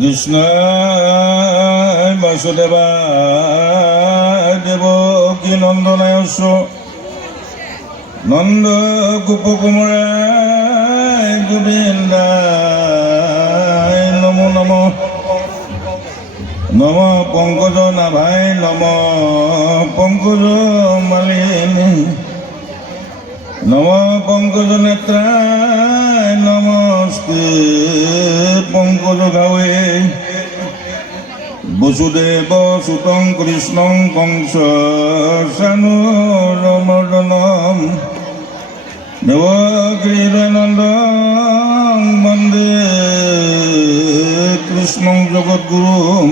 কৃষ্ণায় বাসুদেবায় দেবকী নন্দনায়স নন্দ গোপকুমারায় গোবিন্দায় নমো নমঃ। নম পঙ্কজ নাভায় নম পঙ্কজ মালিনী নম পঙ্কজ নেত্রায় নমস্তে পঙ্কজ গাৱে। বসুদেব সুতং কৃষ্ণং কংস সানুরমর্দনম দেবকীনন্দন বন্দে কৃষ্ণং জগদ্গুরুম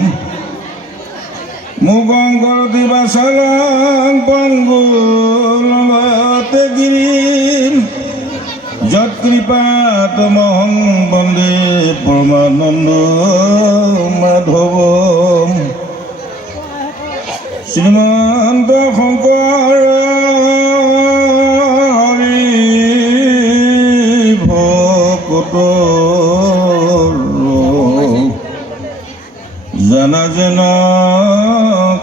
মুখং করতি বাসালাং পঙ্গুলংতে গিরিম যৎকৃপাতমহং বন্দে পরমানন্দ মাধবম। শ্রীমন্ত শংকৰ হৰি ভকত জানা যেন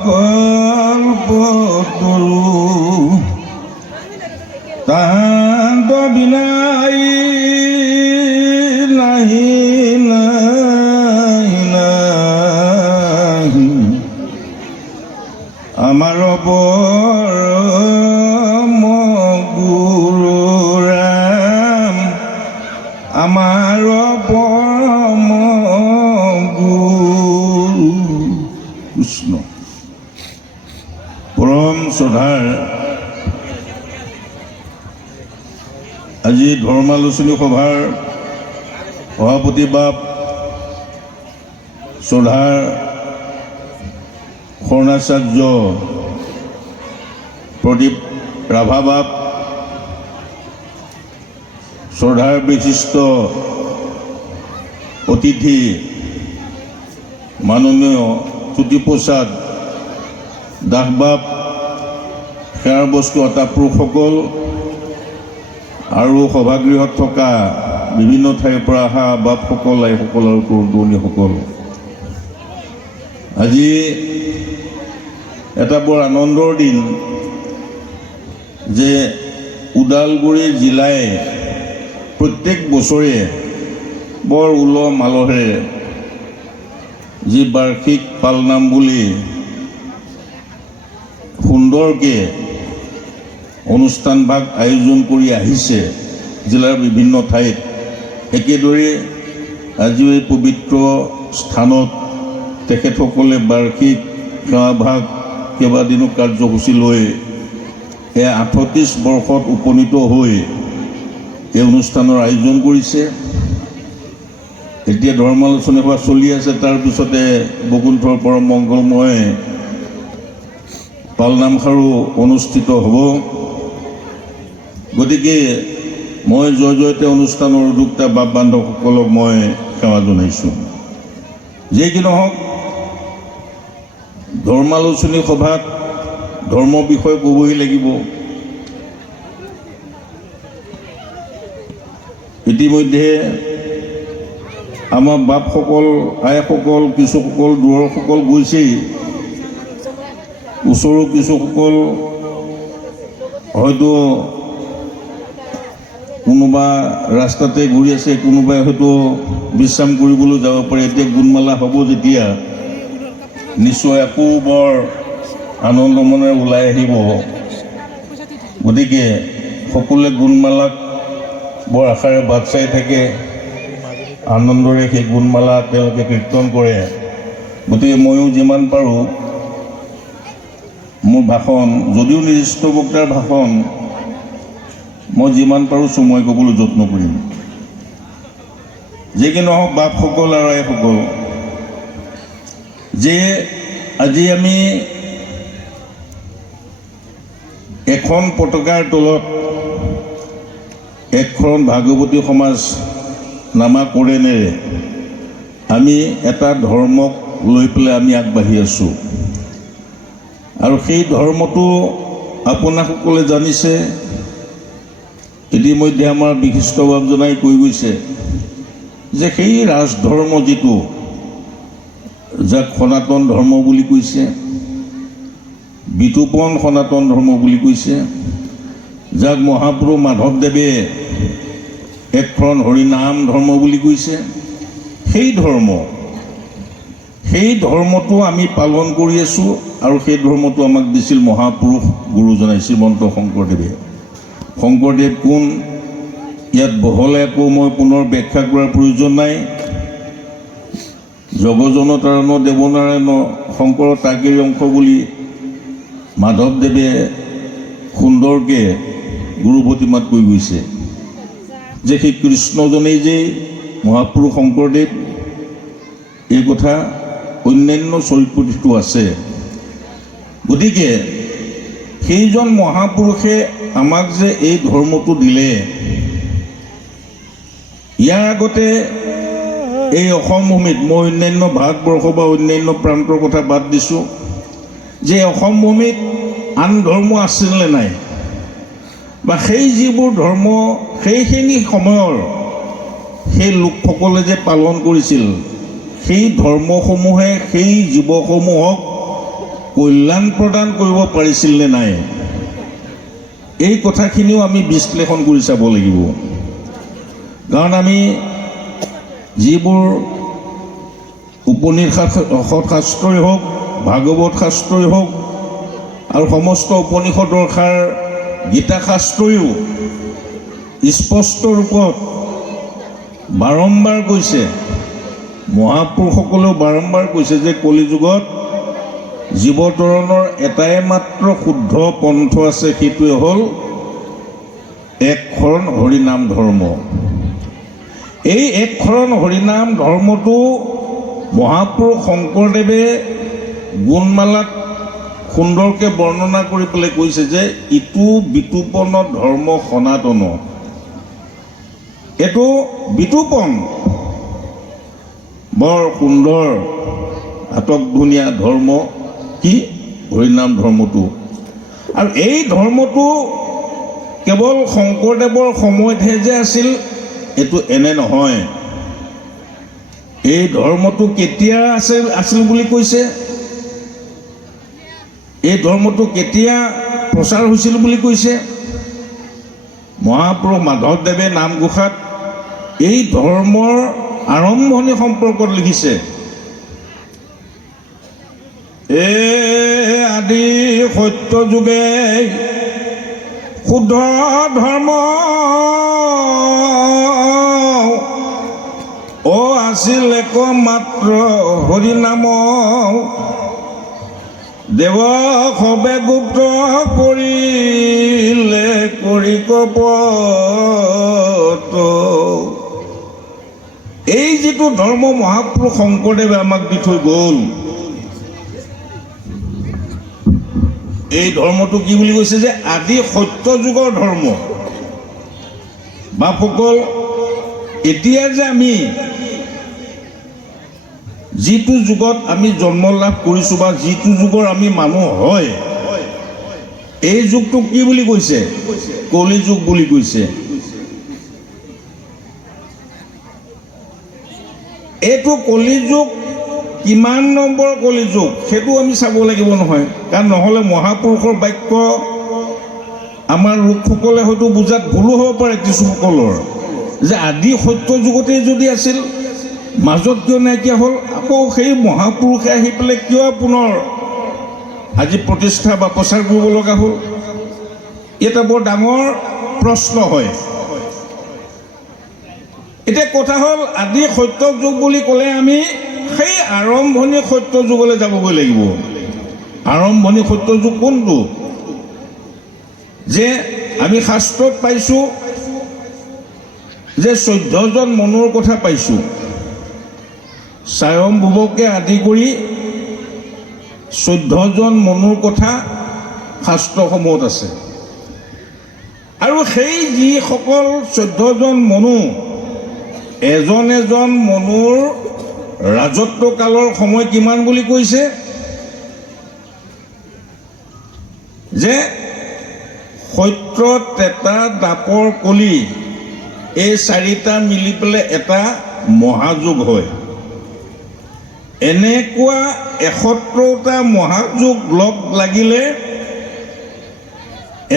কল্পতৰু তাহান্ত বিনাই নাহি নাহি নাহি আমাৰ পৰম গুৰু ৰাম আমাৰ পৰম গুৰু কৃষ্ণ। পৰম শ্ৰদ্ধাৰ আজি ধৰ্মালোচনী সভাৰ সভাপতি বাপ শ্ৰদ্ধাৰ শৰণাচাৰ্য প্ৰদীপ ৰাভা বাপ, শ্ৰদ্ধাৰ বিশিষ্ট অতিথি মাননীয় জ্যোতিপ্ৰসাদ দাস বাপ, সেৱাৰ বস্তু অতাপুৰুষসকল আৰু সভাগৃহত থকা বিভিন্ন ঠাইৰ পৰা অহা বাপসকল, আইসকল আৰু তৰুণ-তৰুণীসকল, আজি এটা বৰ আনন্দৰ দিন যে ওদালগুৰি জিলাই প্ৰত্যেক বছৰে বৰ উলহ মালহেৰে যি বাৰ্ষিক পালনাম বুলি সুন্দৰকৈ অনুষ্ঠানভাগ আয়োজন কৰি আহিছে জিলাৰ বিভিন্ন ঠাইত, একেদৰে আজিও এই পবিত্ৰ স্থানত তেখেতসকলে বাৰ্ষিক সেৱাভাগ কেইবাদিনো কাৰ্যসূচী লৈ 38 বৰ্ষত উপনীত হৈ এই অনুষ্ঠানৰ আয়োজন কৰিছে। এতিয়া ধৰ্মালোচনী সভা চলি আছে, তাৰপিছতে বৈকুণ্ঠৰ পৰম মংগলময় পালনামষাৰো অনুষ্ঠিত হ'ব। গতিকে মই জয়তে অনুষ্ঠানৰ উদ্যোক্তা বাপ বান্ধৱসকলক মই সেৱা জনাইছোঁ। যি কি নহওক, ধৰ্মালোচনী সভাত ধৰ্ম বিষয়ে ক'বই লাগিব। ইতিমধ্যে আমাৰ বাপসকল, আইসকল, কিছুসকল দূৰৰসকল গৈছেই, ওচৰৰ কিছুসকল হয়তো কোনোবা ৰাস্তাতে ঘূৰি আছে, কোনোবাই হয়তো বিশ্ৰাম কৰিবলৈ যাব পাৰে। এতিয়া গুণমালা হ'ব যেতিয়া নিশ্চয় আকৌ বৰ আনন্দ মনেৰে ওলাই আহিব। গতিকে সকলোৱে গুণমালাক বৰ আশাৰে বাট চাই থাকে, আনন্দৰে সেই গুণমালা তেওঁলোকে কীৰ্তন কৰে। গতিকে ময়ো যিমান পাৰোঁ মোৰ ভাষণ, যদিও নিৰ্দিষ্ট বক্তাৰ ভাষণ, মই যিমান পাৰোঁ চমুৱাই ক'বলৈ যত্ন কৰিম। যি কি নহওক বাপসকল আৰু আইসকল, যে আজি আমি এখন পতাকাৰ তলত এখন ভাগৱতী সমাজ নামাকৰণেৰে আমি এটা ধৰ্মক লৈ পেলাই আমি আগবাঢ়ি আছোঁ। আৰু সেই ধৰ্মটো আপোনাসকলে জানিছে, ইতিমধ্যে আমাৰ বিশিষ্ট বাপজনাই কৈ গৈছে যে সেই ৰাজধৰ্ম যিটো যাক সনাতন ধৰ্ম বুলি কৈছে, বিতুপন সনাতন ধৰ্ম বুলি কৈছে, যাক মহাপুৰুষ মাধৱদেৱে একশৰণ হৰিনাম ধৰ্ম বুলি কৈছে, সেই ধৰ্মটো আমি পালন কৰি আছোঁ। আৰু সেই ধৰ্মটো আমাক দিছিল মহাপুৰুষ গুৰুজনাই, শ্ৰীমন্ত শংকৰদেৱে। শংকৰদেৱ কোন, ইয়াত বহলে আকৌ মই পুনৰ ব্যাখ্যা কৰাৰ প্ৰয়োজন নাই। জগজনতাৰণ দেৱনাৰায়ণ শংকৰ তাকেৰি অংশ বুলি মাধৱদেৱে সুন্দৰকৈ গুৰু প্ৰতিমাত কৈ গৈছে যে সেই কৃষ্ণজনেই যে মহাপুৰুষ শংকৰদেৱ, এই কথা অন্যান্য চৰিত্ৰটো আছে। গতিকে সেইজন মহাপুৰুষে আমাক যে এই ধৰ্মটো দিলে, ইয়াৰ আগতে এই অসম ভূমিত, মই অন্যান্য ভাৰতবৰ্ষ বা অন্যান্য প্ৰান্তৰ কথা বাদ দিছোঁ, যে অসম ভূমিত আন ধৰ্ম আছিল নে নাই, বা সেই যিবোৰ ধৰ্ম সেইখিনি সময়ৰ সেই লোকসকলে যে পালন কৰিছিল, সেই ধৰ্মসমূহে সেই জীৱসমূহক কল্যাণ প্ৰদান কৰিব পাৰিছিল নে নাই, এই কথাখিনিও আমি বিশ্লেষণ কৰি চাব লাগিব। কাৰণ আমি যিবোৰ উপনিষদ শাস্ত্ৰই হওক, ভাগৱত শাস্ত্ৰই হওক, আৰু সমস্ত উপনিষদৰ সাৰ গীতা শাস্ত্ৰইও স্পষ্ট ৰূপত বাৰম্বাৰ কৈছে, মহাপুৰুষসকলেও বাৰম্বাৰ কৈছে যে কলিযুগত জীৱতৰণৰ এটাই মাত্ৰ শুদ্ধ পন্থ আছে, সেইটোৱে হ'ল একশৰণ হৰিনাম ধৰ্ম। এই একশৰণ হৰিনাম ধৰ্মটো মহাপুৰুষ শংকৰদেৱে গুণমালাত সুন্দৰকৈ বৰ্ণনা কৰি পেলাই কৈছে যে ইটো বিতুপন ধৰ্ম সনাতন। এইটো বিতুপন, বৰ সুন্দৰ আটক ধুনীয়া ধৰ্ম, কি হৰিনাম ধৰ্মটো। আৰু এই ধৰ্মটো কেৱল শংকৰদেৱৰ সময়তহে যে আছিল, এইটো এনে নহয়। এই ধৰ্মটো কেতিয়া আছিল বুলি কৈছে, এই ধৰ্মটো কেতিয়া প্ৰচাৰ হৈছিল বুলি কৈছে, মহাপুৰুষ মাধৱদেৱে নামঘোষাত এই ধৰ্মৰ আৰম্ভণি সম্পৰ্কত লিখিছে। আদি সত্য যুগে শুদ্ধ ধৰ্ম আছিল একমাত্ৰ হৰিনাম, দেৱ সবে গুপ্ত কৰিলে কৰি কপট। এই যিটো ধৰ্ম মহাপুৰুষ শংকৰদেৱে আমাক দি থৈ গ'ল, এই ধৰ্মটো কি বুলি কৈছে যে আদি সত্য যুগৰ ধৰ্ম। বাপসকল, এতিয়া যে আমি যিটো যুগত আমি জন্ম লাভ কৰিছোঁ বা যিটো যুগৰ আমি মানুহ হয়, এই যুগটোক কি বুলি কৈছে? কলি যুগ বুলি কৈছে। এইটো কলি যুগ কিমান নম্বৰ কলি যুগ সেইটো আমি চাব লাগিব নহয়। কাৰণ নহ'লে মহাপুৰুষৰ বাক্য আমাৰ লোকসকলে হয়তো বুজাত ভুলো হ'ব পাৰে কিছুসকলৰ, যে আদি সত্য যুগতেই যদি আছিল, মাজত কিয় নাইকিয়া হ'ল? আকৌ সেই মহাপুৰুষে আহি পেলাই কিয় পুনৰ আজি প্ৰতিষ্ঠা বা প্ৰচাৰ কৰিব লগা হ'ল? এটা বৰ ডাঙৰ প্ৰশ্ন হয়। এতিয়া কথা হ'ল, আদি সত্য যুগ বুলি ক'লে আমি সেই আৰম্ভণি সত্য যুগলৈ যাবগৈ লাগিব। আৰম্ভণি সত্য যুগ কোনটো? যে আমি শাস্ত্ৰত পাইছোঁ যে 14জন মনুৰ কথা পাইছোঁ, স্বয়ম্ভুৱকে আদি কৰি 14জন মনুৰ কথা শাস্ত্ৰসমূহত আছে। আৰু সেই যিসকল 14জন মনু, এজন এজন মনুৰ ৰাজত্বকালৰ সময় কিমান বুলি কৈছে? যে সত্য, ত্ৰেতা, দ্বাপৰ, কলি, এই চাৰিটা মিলি পেলাই এটা মহাযুগ হয়। এনেকুৱা 71টা মহাযুগ লগ লাগিলে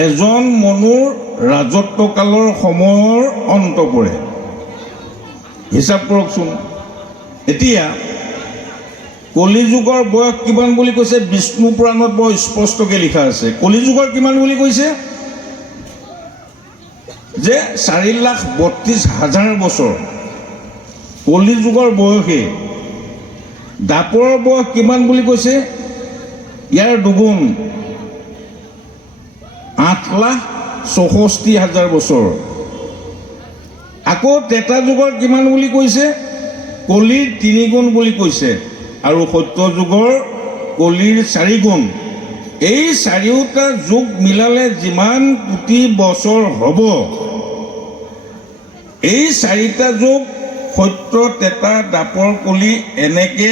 এজন মনুৰ ৰাজত্বকালৰ সময়ৰ অন্ত পৰে। হিচাপ কৰকচোন। এতিয়া কলিযুগৰ বয়স কিমান বুলি কৈছে? বিষ্ণু পুৰাণত বৰ স্পষ্টকৈ লিখা আছে। কলিযুগৰ কিমান বুলি কৈছে? যে 4,32,000 বছৰ কলিযুগৰ বয়সে। দাপৰৰ বয়স কিমান বুলি কৈছে? ইয়াৰ দুগুণ, 8,64,000 বছৰ। আকৌ ত্ৰেতা যুগৰ কিমান বুলি কৈছে? কলিৰ 3 গুণ বুলি কৈছে। আৰু সত্য যুগৰ কলিৰ 4 গুণ। এই চাৰিওটা যুগ মিলালে যিমান কোটি বছৰ হ'ব, এই 4টা যুগ সত্য, ত্ৰেতা, দাপৰ, কলি এনেকে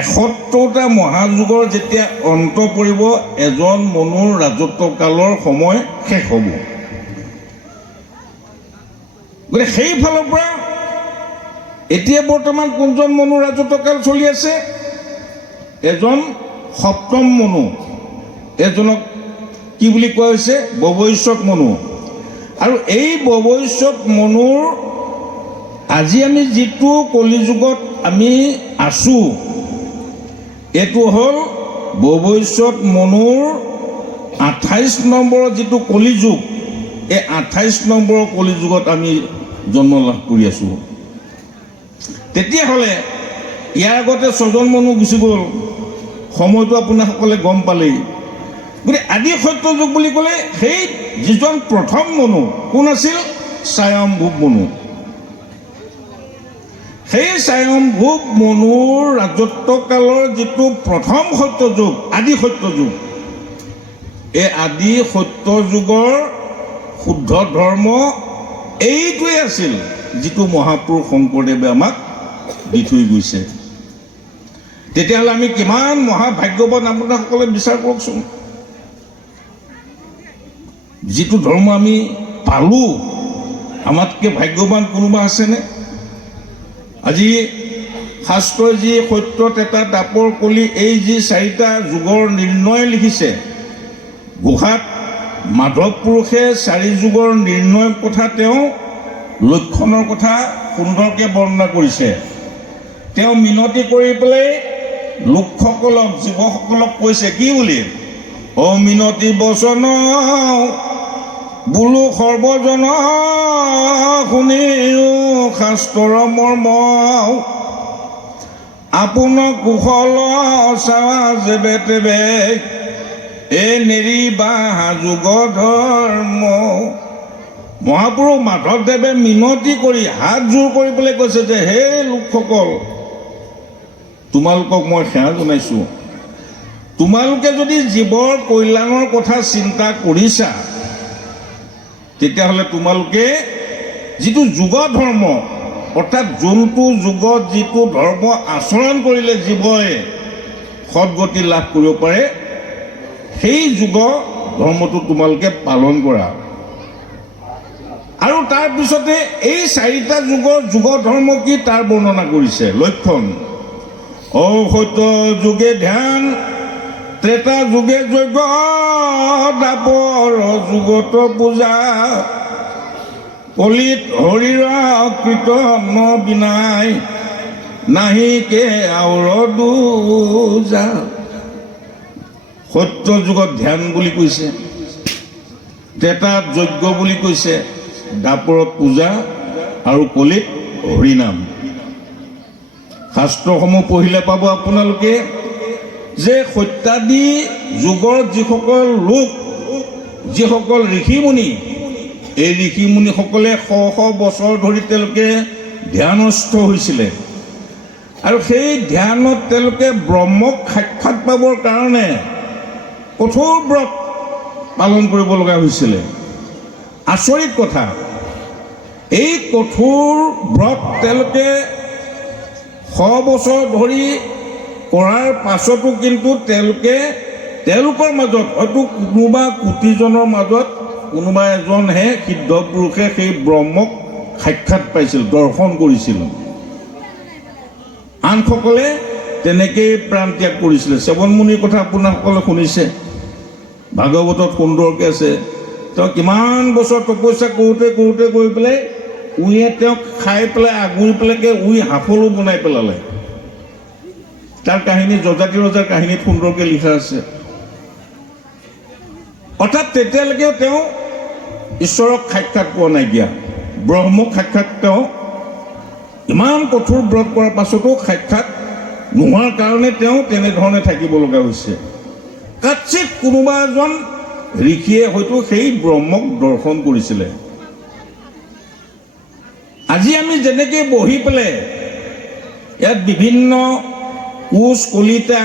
71টা মহাযুগৰ যেতিয়া অন্ত পৰিব, এজন মনুৰ ৰাজত্বকালৰ সময় শেষ হ'ব। গতিকে সেইফালৰ পৰা এতিয়া বৰ্তমান কোনজন মনুৰ ৰাজত্বকাল চলি আছে? এজন সপ্তম মনু। এজনক কি বুলি কোৱা হৈছে? বৱৈশ্যক মনু। আৰু এই বৱৈশ্যক মনুৰ আজি আমি যিটো কলিযুগত আমি আছোঁ, এইটো হ'ল বৱৈশ্যক মনুৰ 28 নম্বৰৰ যিটো কলিযুগ, এই 28 নম্বৰৰ কলিযুগত আমি জন্ম লাভ কৰি আছোঁ। তেতিয়াহ'লে ইয়াৰ আগতে 6জন মনু গুচি গ'ল। সময়টো আপোনাসকলে গম পালেই। গতিকে আদি সত্য যুগ বুলি ক'লে সেই যিজন প্ৰথম মনু কোন আছিল? স্বয়ম্ভুৱ মনু। সেই স্বয়ম্ভুৱ মনুৰ ৰাজত্বকালৰ যিটো প্ৰথম সত্য যুগ, আদি সত্য যুগ, এই আদি সত্য যুগৰ শুদ্ধ ধৰ্ম এইটোৱে আছিল যিটো মহাপুৰুষ শংকৰদেৱে আমাক দি থৈ গৈছে। তেতিয়াহ'লে আমি কিমান মহাভাগ্যৱান আপোনাসকলে বিচাৰ কৰকচোন। যিটো ধৰ্ম আমি পালোঁ, আমাতকৈ ভাগ্যৱান কোনোবা আছেনে? আজি শাস্ত্ৰই যি সত্য, ত্ৰেতা, দাপৰ, কলি এই যি 4টা যুগৰ নিৰ্ণয় লিখিছে, গুহাত মাধৱ পুৰুষে 4 যুগৰ নিৰ্ণয়ৰ কথা, তেওঁ লক্ষণৰ কথা সুন্দৰকৈ বৰ্ণনা কৰিছে। তেওঁ মিনতি কৰি পেলাই লোকসকলক, জীৱসকলক কৈছে কি বুলি? অমিনতি বচন বোলো সৰ্বজন শুনিও শাস্ত্ৰৰ মৰ্ম, আপোনাৰ কুশল চাৱা যেবে তেবে এ নেৰিবা যুগ ধৰ্ম। মহাপুৰুষ মাধৱদেৱে মিনতি কৰি হাত জোৰ কৰি পেলাই কৈছে যে হে লোকসকল, তোমালোকক মই সেৱা জনাইছোঁ। তোমালোকে যদি জীৱৰ কল্যাণৰ কথা চিন্তা কৰিছা, তেতিয়াহ'লে তোমালোকে যিটো যুগ ধৰ্ম, অৰ্থাৎ যোনটো যুগত যিটো ধৰ্ম আচৰণ কৰিলে জীৱই সদগতি লাভ কৰিব পাৰে, সেই যুগ ধৰ্মটো তোমালোকে পালন কৰা। আৰু তাৰপিছতে এই 4টা যুগৰ যুগ ধৰ্ম কি তাৰ বৰ্ণনা কৰিছে। লক্ষণ: সত্য যুগে ধ্যান, ত্ৰেতা যুগে যজ্ঞ, দাপৰ যুগত পূজা, কলিত হৰিৰ কীৰ্তন বিনাই, নাহিকে আউৰ দুজা। সত্য যুগত ধ্যান বুলি কৈছে, ত্ৰেতাত যজ্ঞ বুলি কৈছে, দাপৰত পূজা আৰু কলিত হৰিনাম। শাস্ত্ৰসমূহ পঢ়িলে পাব আপোনালোকে যে সত্যাদি যুগৰ যিসকল লোক, যিসকল ঋষিমুনি, এই ঋষিমুনিসকলে শ শ বছৰ ধৰি তেওঁলোকে ধ্যানস্থ হৈছিলে। আৰু সেই ধ্যানত তেওঁলোকে ব্ৰহ্মক সাক্ষাৎ পাবৰ কাৰণে কঠোৰ ব্ৰত পালন কৰিব লগা হৈছিলে। আচৰিত কথা, এই কঠোৰ ব্ৰত তেওঁলোকে 100 বছৰ ধৰি কৰাৰ পাছতো কিন্তু তেওঁলোকৰ মাজত হয়তো কোনোবা কোটিজনৰ মাজত কোনোবা এজনহে সিদ্ধ পুৰুষে সেই ব্ৰহ্মক সাক্ষাৎ পাইছিল, দৰ্শন কৰিছিল। আনসকলে তেনেকেই প্ৰাণ ত্যাগ কৰিছিলে। শ্ৰৱণ মুনিৰ কথা আপোনাসকলে শুনিছে, ভাগৱতত সুন্দৰকৈ আছে। তেওঁ কিমান বছৰ তপস্যা কৰোঁতে কৰোঁতে গৈ পেলাই উঁয়ে তেওঁক খাই পেলাই আগুৰি পেলাইকে উঁই হাফলো বনাই পেলালে। তাৰ কাহিনী যজাতি ৰজাৰ কাহিনীত সুন্দৰকৈ লিখা আছে। অৰ্থাৎ তেতিয়ালৈকেও তেওঁ ঈশ্বৰক সাক্ষাৎ পোৱা নাইকিয়া, ব্ৰহ্মক সাক্ষাৎ তেওঁ ইমান কঠোৰ ব্ৰত কৰাৰ পাছতো সাক্ষাৎ নোহোৱাৰ কাৰণে তেওঁ তেনেধৰণে থাকিব লগা হৈছে। কাৎচিত কোনোবা এজন ঋষিয়ে হয়তো সেই ব্ৰহ্মক দৰ্শন কৰিছিলে। আজি আমি যেনেকৈ বহি পেলাই ইয়াত বিভিন্ন কোচ কলিতা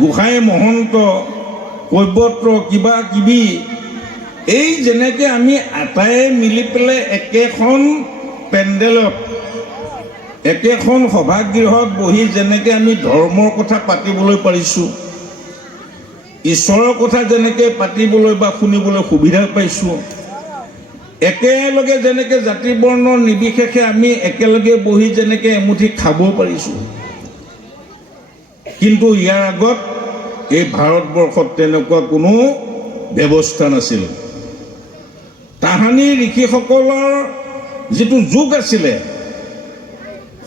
গোসাঁই মহন্ত কৈবত্ৰ কিবা কিবি এই যেনেকৈ আমি আটায়ে মিলি পেলাই একেখন পেণ্ডেলত একেখন সভাগৃহত বহি যেনেকৈ আমি ধৰ্মৰ কথা পাতিবলৈ পাৰিছোঁ, ঈশ্বৰৰ কথা যেনেকৈ পাতিবলৈ বা শুনিবলৈ সুবিধা পাইছোঁ, একেলগে যেনেকৈ জাতি বৰ্ণ নিৰ্বিশেষে আমি একেলগে বহি যেনেকৈ এমুঠি খাব পাৰিছোঁ, কিন্তু ইয়াৰ আগত এই ভাৰতবৰ্ষত তেনেকুৱা কোনো ব্যৱস্থা নাছিল। তাহানি ঋষিসকলৰ যিটো যুগ আছিলে,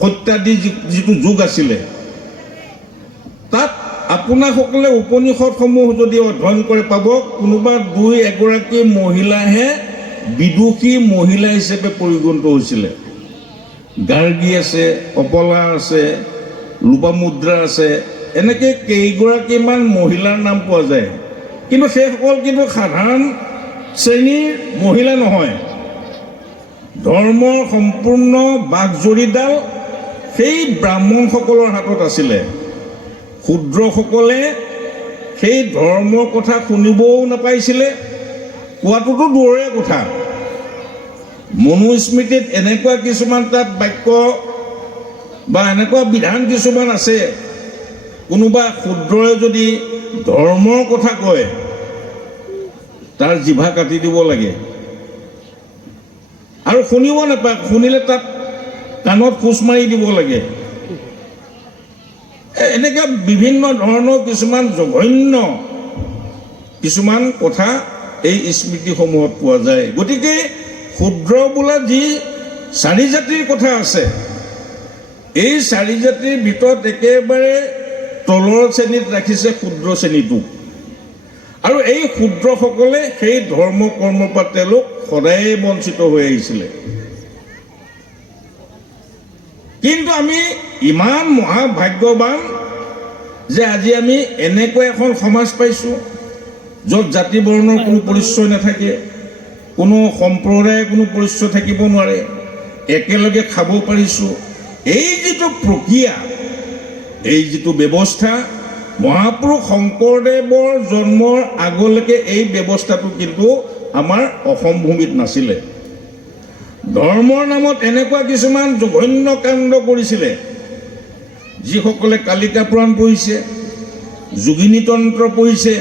সত্যাদি যিটো যুগ আছিলে, তাত আপোনাসকলে উপনিষদসমূহ যদি অধ্যয়ন কৰে পাব কোনোবা দুই এগৰাকী মহিলাহে বিদুষী মহিলা হিচাপে পৰিগণিত হৈছিলে। গাৰ্গী আছে, কপলা আছে, লোপামুদ্ৰা আছে, এনেকৈ কেইগৰাকীমান মহিলাৰ নাম পোৱা যায়। কিন্তু সেইসকল কিন্তু সাধাৰণ শ্ৰেণীৰ মহিলা নহয়। ধৰ্মৰ সম্পূৰ্ণ বাঘজৰীডাল সেই ব্ৰাহ্মণসকলৰ হাতত আছিলে। শূদ্ৰসকলে সেই ধৰ্মৰ কথা শুনিবও নাপাইছিলে, কোৱাটোতো দূৰৰে কথা। মনুস্মৃতিত এনেকুৱা কিছুমান তাত বাক্য বা এনেকুৱা বিধান কিছুমান আছে, কোনোবা শূদ্ৰই যদি ধৰ্মৰ কথা কয় তাৰ জিভা কাটি দিব লাগে আৰু শুনিব নাপায়, শুনিলে তাত কাণত খোজ মাৰি দিব লাগে। এনেকৈ বিভিন্ন ধৰণৰ কিছুমান জঘন্য কিছুমান কথা এই স্মৃতিসমূহত পোৱা যায়। গতিকে শূদ্ৰ বোলা যি চাৰি জাতিৰ কথা আছে, এই চাৰি জাতিৰ ভিতৰত একেবাৰে তলৰ শ্ৰেণীত ৰাখিছে ক্ষুদ্ৰ শ্ৰেণীটোক। আৰু এই শূদ্ৰসকলে সেই ধৰ্ম কৰ্মৰ পৰা তেওঁলোক সদায়ে বঞ্চিত হৈ আহিছিলে। কিন্তু আমি ইমান মহাভাগ্যৱান যে আজি আমি এনেকুৱা এখন সমাজ পাইছোঁ য'ত জাতি বৰ্ণৰ কোনো পৰিচয় নাথাকে, কোনো সম্প্ৰদায়ৰ কোনো পৰিচয় থাকিব নোৱাৰে, একেলগে খাব পাৰিছোঁ। এই যিটো প্ৰক্ৰিয়া, এই যিটো ব্যৱস্থা, মহাপুৰুষ শংকৰদেৱৰ জন্মৰ আগলৈকে এই ব্যৱস্থাটো কিন্তু আমাৰ অসম ভূমিত নাছিলে। ধৰ্মৰ নামত এনেকুৱা কিছুমান জঘন্য কাণ্ড কৰিছিলে। যিসকলে কালিকা পুৰাণ পঢ়িছে, যোগিনী তন্ত্ৰ পঢ়িছে,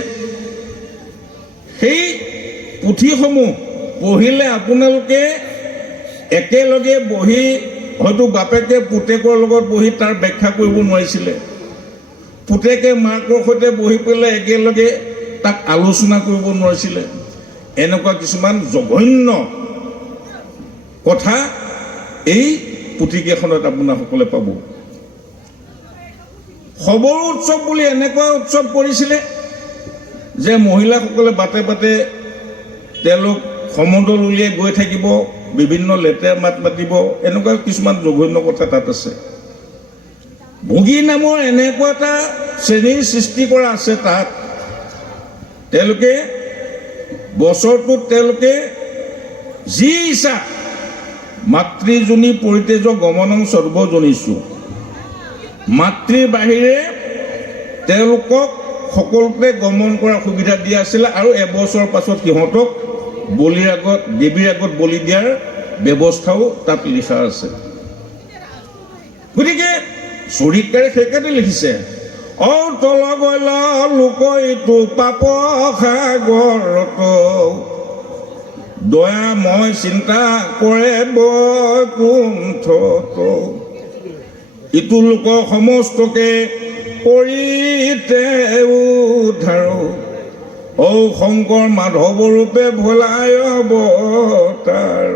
সেই পুথিসমূহ পঢ়িলে আপোনালোকে একেলগে বহি হয়তো বাপেকে পুতেকৰ লগত বহি তাৰ ব্যাখ্যা কৰিব নোৱাৰিছিলে, পুতেকে মাকৰ সৈতে বহি পেলাই একেলগে তাক আলোচনা কৰিব নোৱাৰিছিলে। এনেকুৱা কিছুমান জঘন্য কথা এই পুথিকেইখনত আপোনাসকলে পাব। খবৰ উৎসৱ বুলি এনেকুৱা উৎসৱ কৰিছিলে যে মহিলাসকলে বাটে বাটে তেওঁলোক সমদল উলিয়াই গৈ থাকিব, বিভিন্ন লেতেৰা মাত মাতিব, এনেকুৱা কিছুমান জঘন্য কথা তাত আছে। ভোগী নামৰ এনেকুৱা এটা শ্ৰেণীৰ সৃষ্টি কৰা আছে তাত। তেওঁলোকে বছৰটোত তেওঁলোকে যি ইচ্ছা মাতৃজনী পৰিতেজ গমনং সৰ্বজনীষু, মাতৃৰ বাহিৰে তেওঁলোকক সকলোতে গমন কৰাৰ সুবিধা দিয়া আছিলে। আৰু এবছৰৰ পাছত সিহঁতক বলিৰ আগত, দেৱীৰ আগত বলি দিয়াৰ ব্যৱস্থাও তাত লিখা আছে। গতিকে চৰিত্ৰে সেইকাৰণে লিখিছে, অ তল গল লোকইটো পাপ সাগৰত, দয়াময় চিন্তা কৰে বৈকুণ্ঠত। ইটো লোক সমস্তকে কৰিতে উদ্ধাৰ ঔ শংকৰ মাধৱ ৰূপে ভোলাই অৱতাৰ।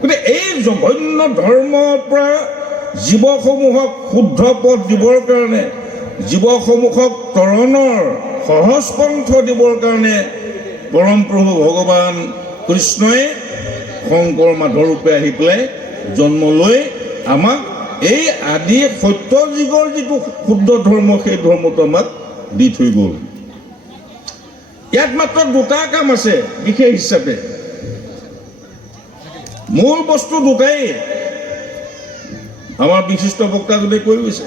গতিকে এই জঘন্য ধৰ্মৰ পৰা জীৱসমূহক শুদ্ধ পথ দিবৰ কাৰণে, জীৱসমূহক তৰণৰ সহজ পন্থ দিবৰ কাৰণে পৰম প্ৰভু ভগৱান কৃষ্ণই শংকৰ মাধৱ ৰূপে আহি পেলাই জন্ম লৈ আমাক এই আদি সত্য যুগৰ যিটো শুদ্ধ ধৰ্ম, সেই ধৰ্মটো আমাক দি থৈ গ'ল। ইয়াত মাত্ৰ দুটা কাম আছে বিশেষ হিচাপে। মূল বস্তু দুটাই আমাৰ বিশিষ্ট বক্তাজনে কৈ গৈছে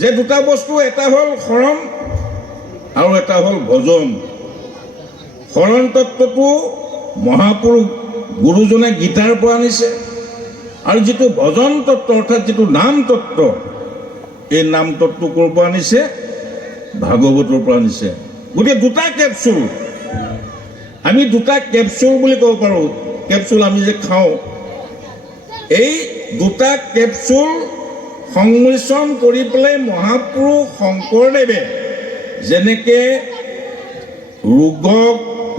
যে দুটা বস্তু, এটা হ'ল শৰণ আৰু এটা হ'ল ভজন। শৰণ তত্ত্বটো মহাপুৰুষ গুৰুজনে গীতাৰ পৰা আনিছে, আৰু যিটো ভজন তত্ত্ব অৰ্থাৎ যিটো নাম তত্ত্ব, এই নাম তত্ত্ব ক'ৰ পৰা আনিছে? ভাগৱতৰ পৰা আনিছে। গতিকে দুটা কেপচুল, আমি দুটা কেপচুল বুলি ক'ব পাৰোঁ। কেপচুল আমি যে খাওঁ, এই দুটা কেপচুল সংমিশ্ৰণ কৰি পেলাই মহাপুৰুষ শংকৰদেৱে যেনেকে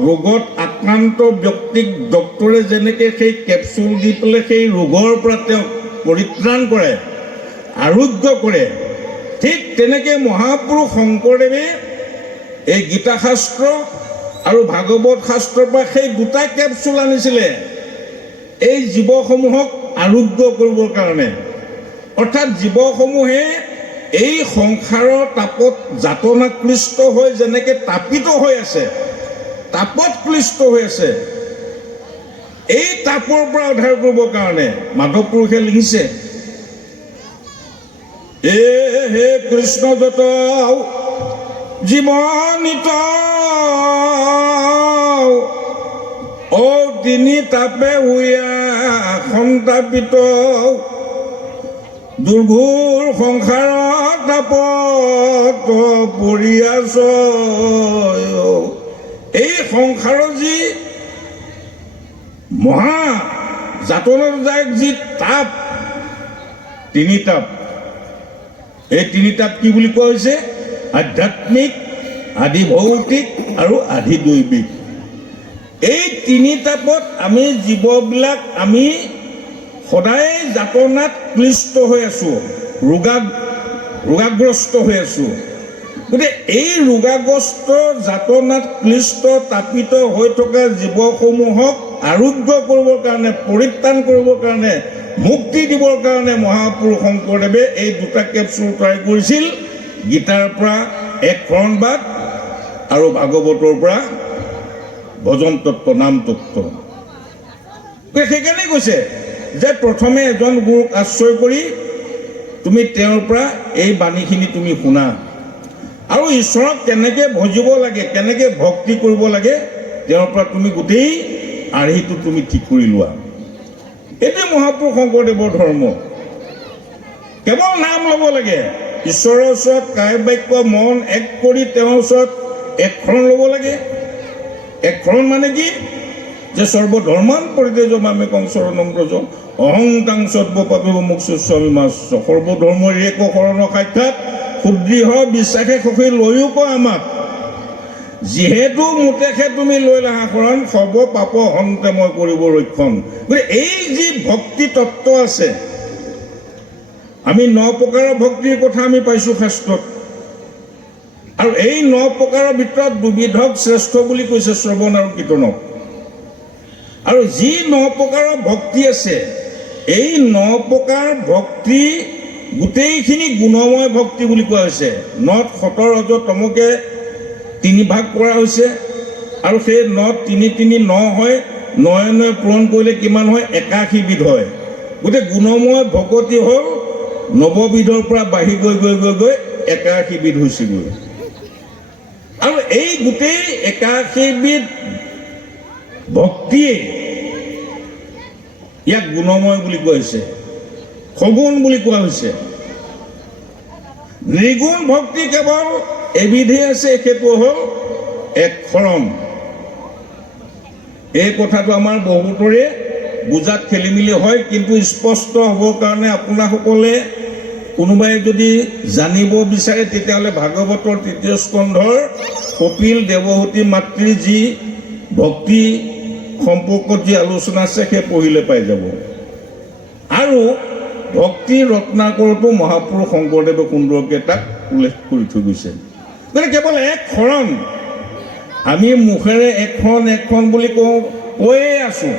ৰোগত আক্ৰান্ত ব্যক্তিক ডক্তৰে যেনেকৈ সেই কেপচুল দি পেলাই সেই ৰোগৰ পৰা তেওঁক পৰিত্ৰাণ কৰে, আৰোগ্য কৰে, ঠিক তেনেকৈ মহাপুৰুষ শংকৰদেৱে এই গীতা শাস্ত্ৰ আৰু ভাগৱত শাস্ত্ৰৰ পৰা সেই দুটা কেপচুল আনিছিলে এই জীৱসমূহক আৰোগ্য কৰিবৰ কাৰণে। অৰ্থাৎ জীৱসমূহে এই সংসাৰৰ তাপত যাতনাক্লিষ্ট হৈ যেনেকৈ তাপিত হৈ আছে, তাপত ক্লিষ্ট হৈ আছে, এই তাপৰ পৰা উদ্ধাৰ কৰিবৰ কাৰণে মাধৱ পুৰুষে লিখিছে, হে কৃষ্ণ যত জীৱনিত ও তিনি তাপে হুয়া সন্তাপিত দুৰ্ঘোৰ সংসাৰৰ তাপত পৰি আছ। এই সংসাৰৰ যি মহা যাতনাদায়ক যি তাপ, তিনি তাপ, এই তিনি তাপ কি বুলি কোৱা হৈছে? আধ্যাত্মিক, আদি ভৌতিক আৰু আদি দৈবিক। এই তিনি তাপত আমি জীৱবিলাক আমি সদায় যাতনাত ক্লিষ্ট হৈ আছোঁ, ৰোগাগ্ৰস্ত হৈ আছোঁ। গতিকে এই ৰোগাগ্ৰস্ত যাতনাত ক্লিষ্ট তাপিত হৈ থকা জীৱসমূহক আৰোগ্য কৰিবৰ কাৰণে, পৰিত্ৰাণ কৰিবৰ কাৰণে, মুক্তি দিবৰ কাৰণে মহাপুৰুষ শংকৰদেৱে এই দুটা কেপচুল তৈয়াৰ কৰিছিল। গীতাৰ পৰা এক শৰণবাদ আৰু ভাগৱতৰ পৰা ভজন তত্ত্ব, নাম তত্ত্ব। সেইকাৰণে কৈছে যে প্ৰথমে এজন গুৰুক আশ্ৰয় কৰি তুমি তেওঁৰ পৰা এই বাণীখিনি তুমি শুনা, আৰু ঈশ্বৰক কেনেকৈ ভজিব লাগে, কেনেকৈ ভক্তি কৰিব লাগে, তেওঁৰ পৰা তুমি গোটেই আৰ্হিটো তুমি ঠিক কৰি লোৱা। এইটোৱে মহাপুৰুষ শংকৰদেৱৰ ধৰ্ম। কেৱল নাম ল'ব লাগে, ঈশ্বৰৰ ওচৰত কায় বাক্য মন এক কৰি তেওঁৰ ওচৰত এক শৰণ ল'ব লাগে। এক শৰণ মানে কি? যে সৰ্বধৰ্মান পৰিতেজ মামেকং শৰণং ব্ৰজ অহং তাং সৰ্বপাপেব মোক্ষস্বামী মাছ। সৰ্বধৰ্মৰ এক শৰণ সাক্ষাৎ সুদৃঢ় বিশ্বাসে সখী লৈও কয় আমাক, যিহেতু মোতেহে তুমি লৈ লাহা শৰণ, সৰ্ব পাপ হন্তে মই কৰিব ৰক্ষণ। গতিকে এই যি ভক্তি তত্ত্ব আছে, আমি 9 প্ৰকাৰৰ ভক্তিৰ কথা আমি পাইছোঁ শাস্ত্ৰত, আৰু এই 9 প্ৰকাৰৰ ভিতৰত দুবিধক শ্ৰেষ্ঠ বুলি কৈছে, শ্ৰৱণ আৰু কীৰ্তনক। আৰু যি 9 প্ৰকাৰৰ ভক্তি আছে, এই 9 প্ৰকাৰ ভক্তি গোটেইখিনি গুণময় ভক্তি বুলি কোৱা হৈছে। 9 সতৰ ৰজ তমকে 3 ভাগ কৰা হৈছে, আৰু সেই 9 3 3 9 হয়, 9 9 পূৰণ কৰিলে কিমান হয়? 81 বিধ হয়। গতিকে গুণময় ভকতি হ'ল 9 বিধৰ পৰা বাঢ়ি গৈ গৈ গৈ গৈ 81 বিধ হৈছেগৈ। আৰু এই গোটেই 81 বিধ ভক্তিয়ে ইয়াক গুণময় বুলি কোৱা হৈছে, সগুণ বুলি কোৱা হৈছে। নিৰ্গুণ ভক্তি কেৱল এবিধেই আছে, সেইটো হ'ল এক শৰণ। এই কথাটো আমাৰ বহুতৰে বুজাত খেলি মেলি হয়, কিন্তু স্পষ্ট হ'বৰ কাৰণে আপোনাসকলে কোনোবাই যদি জানিব বিচাৰে তেতিয়াহ'লে ভাগৱতৰ ৩য় স্কন্ধৰ কপিল দেৱহূতি মাতৃৰ যি ভক্তি সম্পৰ্কত যি আলোচনা আছে সেই পঢ়িলে পাই যাব। আৰু ভক্তি ৰত্নাকৰতো মহাপুৰুষ শংকৰদেৱে সুন্দৰকৈ তাক উল্লেখ কৰি থৈ গৈছে। গতিকে কেৱল এক শৰণ, আমি মুখেৰে এখন বুলি কৈয়ে আছোঁ,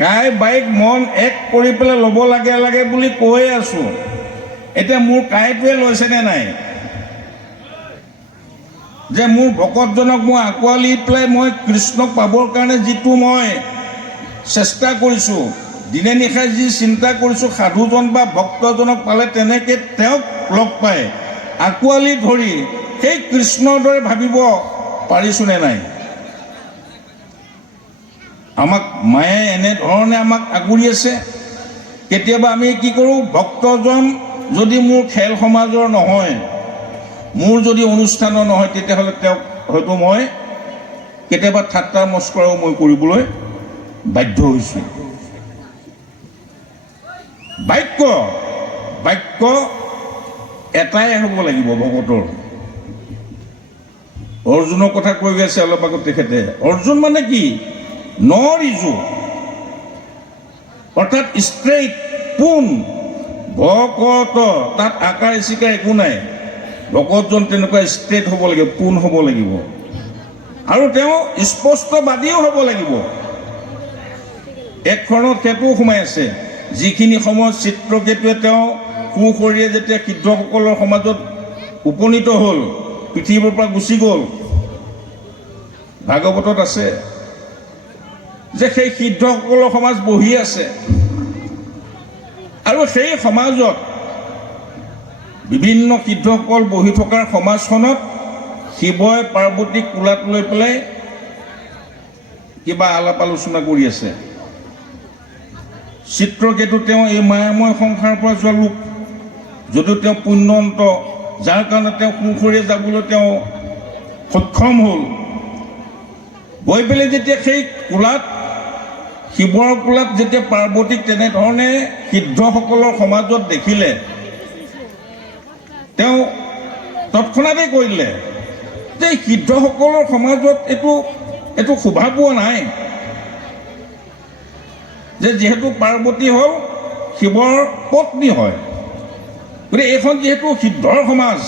কাই বাইক মন এক কৰি পেলাই ল'ব লাগে বুলি কৈয়ে আছোঁ। এতিয়া মোৰ কাইটোৱে লৈছেনে নাই যে মোৰ ভকতজনক মই আঁকোৱালি পেলাই মই কৃষ্ণক পাবৰ কাৰণে যিটো মই চেষ্টা কৰিছোঁ, দিনে নিশাই যি চিন্তা কৰিছোঁ, সাধুজন বা ভক্তজনক পালে তেনেকৈ তেওঁক লগ পাই আঁকোৱালি ধৰি সেই কৃষ্ণৰ দৰে ভাবিব পাৰিছোঁনে নাই? আমাক মায়ে এনেধৰণে আমাক আগুৰি আছে। কেতিয়াবা আমি কি কৰোঁ, ভক্তজন যদি মোৰ খেল সমাজৰ নহয়, মোৰ যদি অনুষ্ঠানৰ নহয়, তেতিয়াহ'লে তেওঁক হয়তো মই কেতিয়াবা ঠাট্টা মস্কৰাও মই কৰিবলৈ বাধ্য হৈছোঁ। বাক্য এটাই হ'ব লাগিব ভকতৰ। অৰ্জুনৰ কথা কৈ গৈছে অলপ আগত তেখেতে। অৰ্জুন মানে কি? নৰিজু, অৰ্থাৎ ষ্ট্ৰেইট, পোন ভকত। তাত আকাৰ চিকাৰ একো নাই। ভকতজন তেনেকুৱা ষ্ট্ৰেইট হ'ব লাগিব, পোন হ'ব লাগিব, আৰু তেওঁ স্পষ্টবাদীও হ'ব লাগিব। একখনত সেইটোও সোমাই আছে। যিখিনি সময়ত চিত্ৰকেতুৱে তেওঁ সুশৰীৰে যেতিয়া সিদ্ধসকলৰ সমাজত উপনীত হ'ল, পৃথিৱীৰ পৰা গুচি গ'ল, ভাগৱতত আছে যে সেই সিদ্ধসকলৰ সমাজ বহি আছে, আৰু সেই সমাজত বিভিন্ন সিদ্ধসকল বহি থকাৰ সমাজখনত শিৱই পাৰ্বতীক কোলাত লৈ পেলাই কিবা আলাপ আলোচনা কৰি আছে। চিত্ৰকেতু তেওঁ এই মায়াময় সংসাৰৰ পৰা যোৱা লোক, যদিও তেওঁ পুণ্যন্ত, যাৰ কাৰণে তেওঁ সুখৰে যাবলৈ তেওঁ সক্ষম হ'ল। গৈ পেলাই যেতিয়া সেই কোলাত, শিৱৰ কোলাত যেতিয়া পাৰ্বতীক তেনেধৰণে সিদ্ধসকলৰ সমাজত দেখিলে, তেওঁ তৎক্ষণাতেই কৈ দিলে যে সিদ্ধসকলৰ সমাজত এইটো শোভা পোৱা নাই, যে যিহেতু পাৰ্বতী হ'ল শিৱৰ পত্নী হয়, গতিকে এইখন যিহেতু সিদ্ধৰ সমাজ,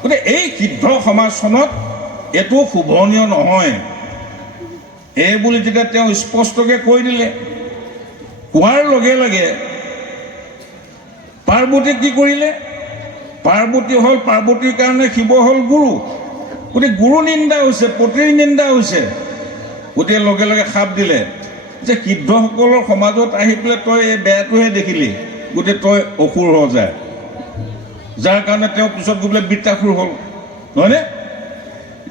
গতিকে এই সিদ্ধ সমাজখনত এইটো শোভনীয় নহয়। এই বুলি যেতিয়া তেওঁ স্পষ্টকৈ কৈ দিলে, কোৱাৰ লগে লগে পাৰ্বতীয়ে কি কৰিলে? পাৰ্বতী হ'ল, পাৰ্বতীৰ কাৰণে শিৱ হ'ল গুৰু। গতিকে গুৰু নিন্দা হৈছে, পতিৰ নিন্দা হৈছে। গতিকে লগে লগে শাপ দিলে যে সিদ্ধসকলৰ সমাজত আহি পেলাই তই এই বেয়াটোহে দেখিলি, গতিকে তই অসুৰ হৈ যায়। যাৰ কাৰণে তেওঁ পিছত গৈ পেলাই বৃত্তাসুৰ হ'ল, নহয়নে?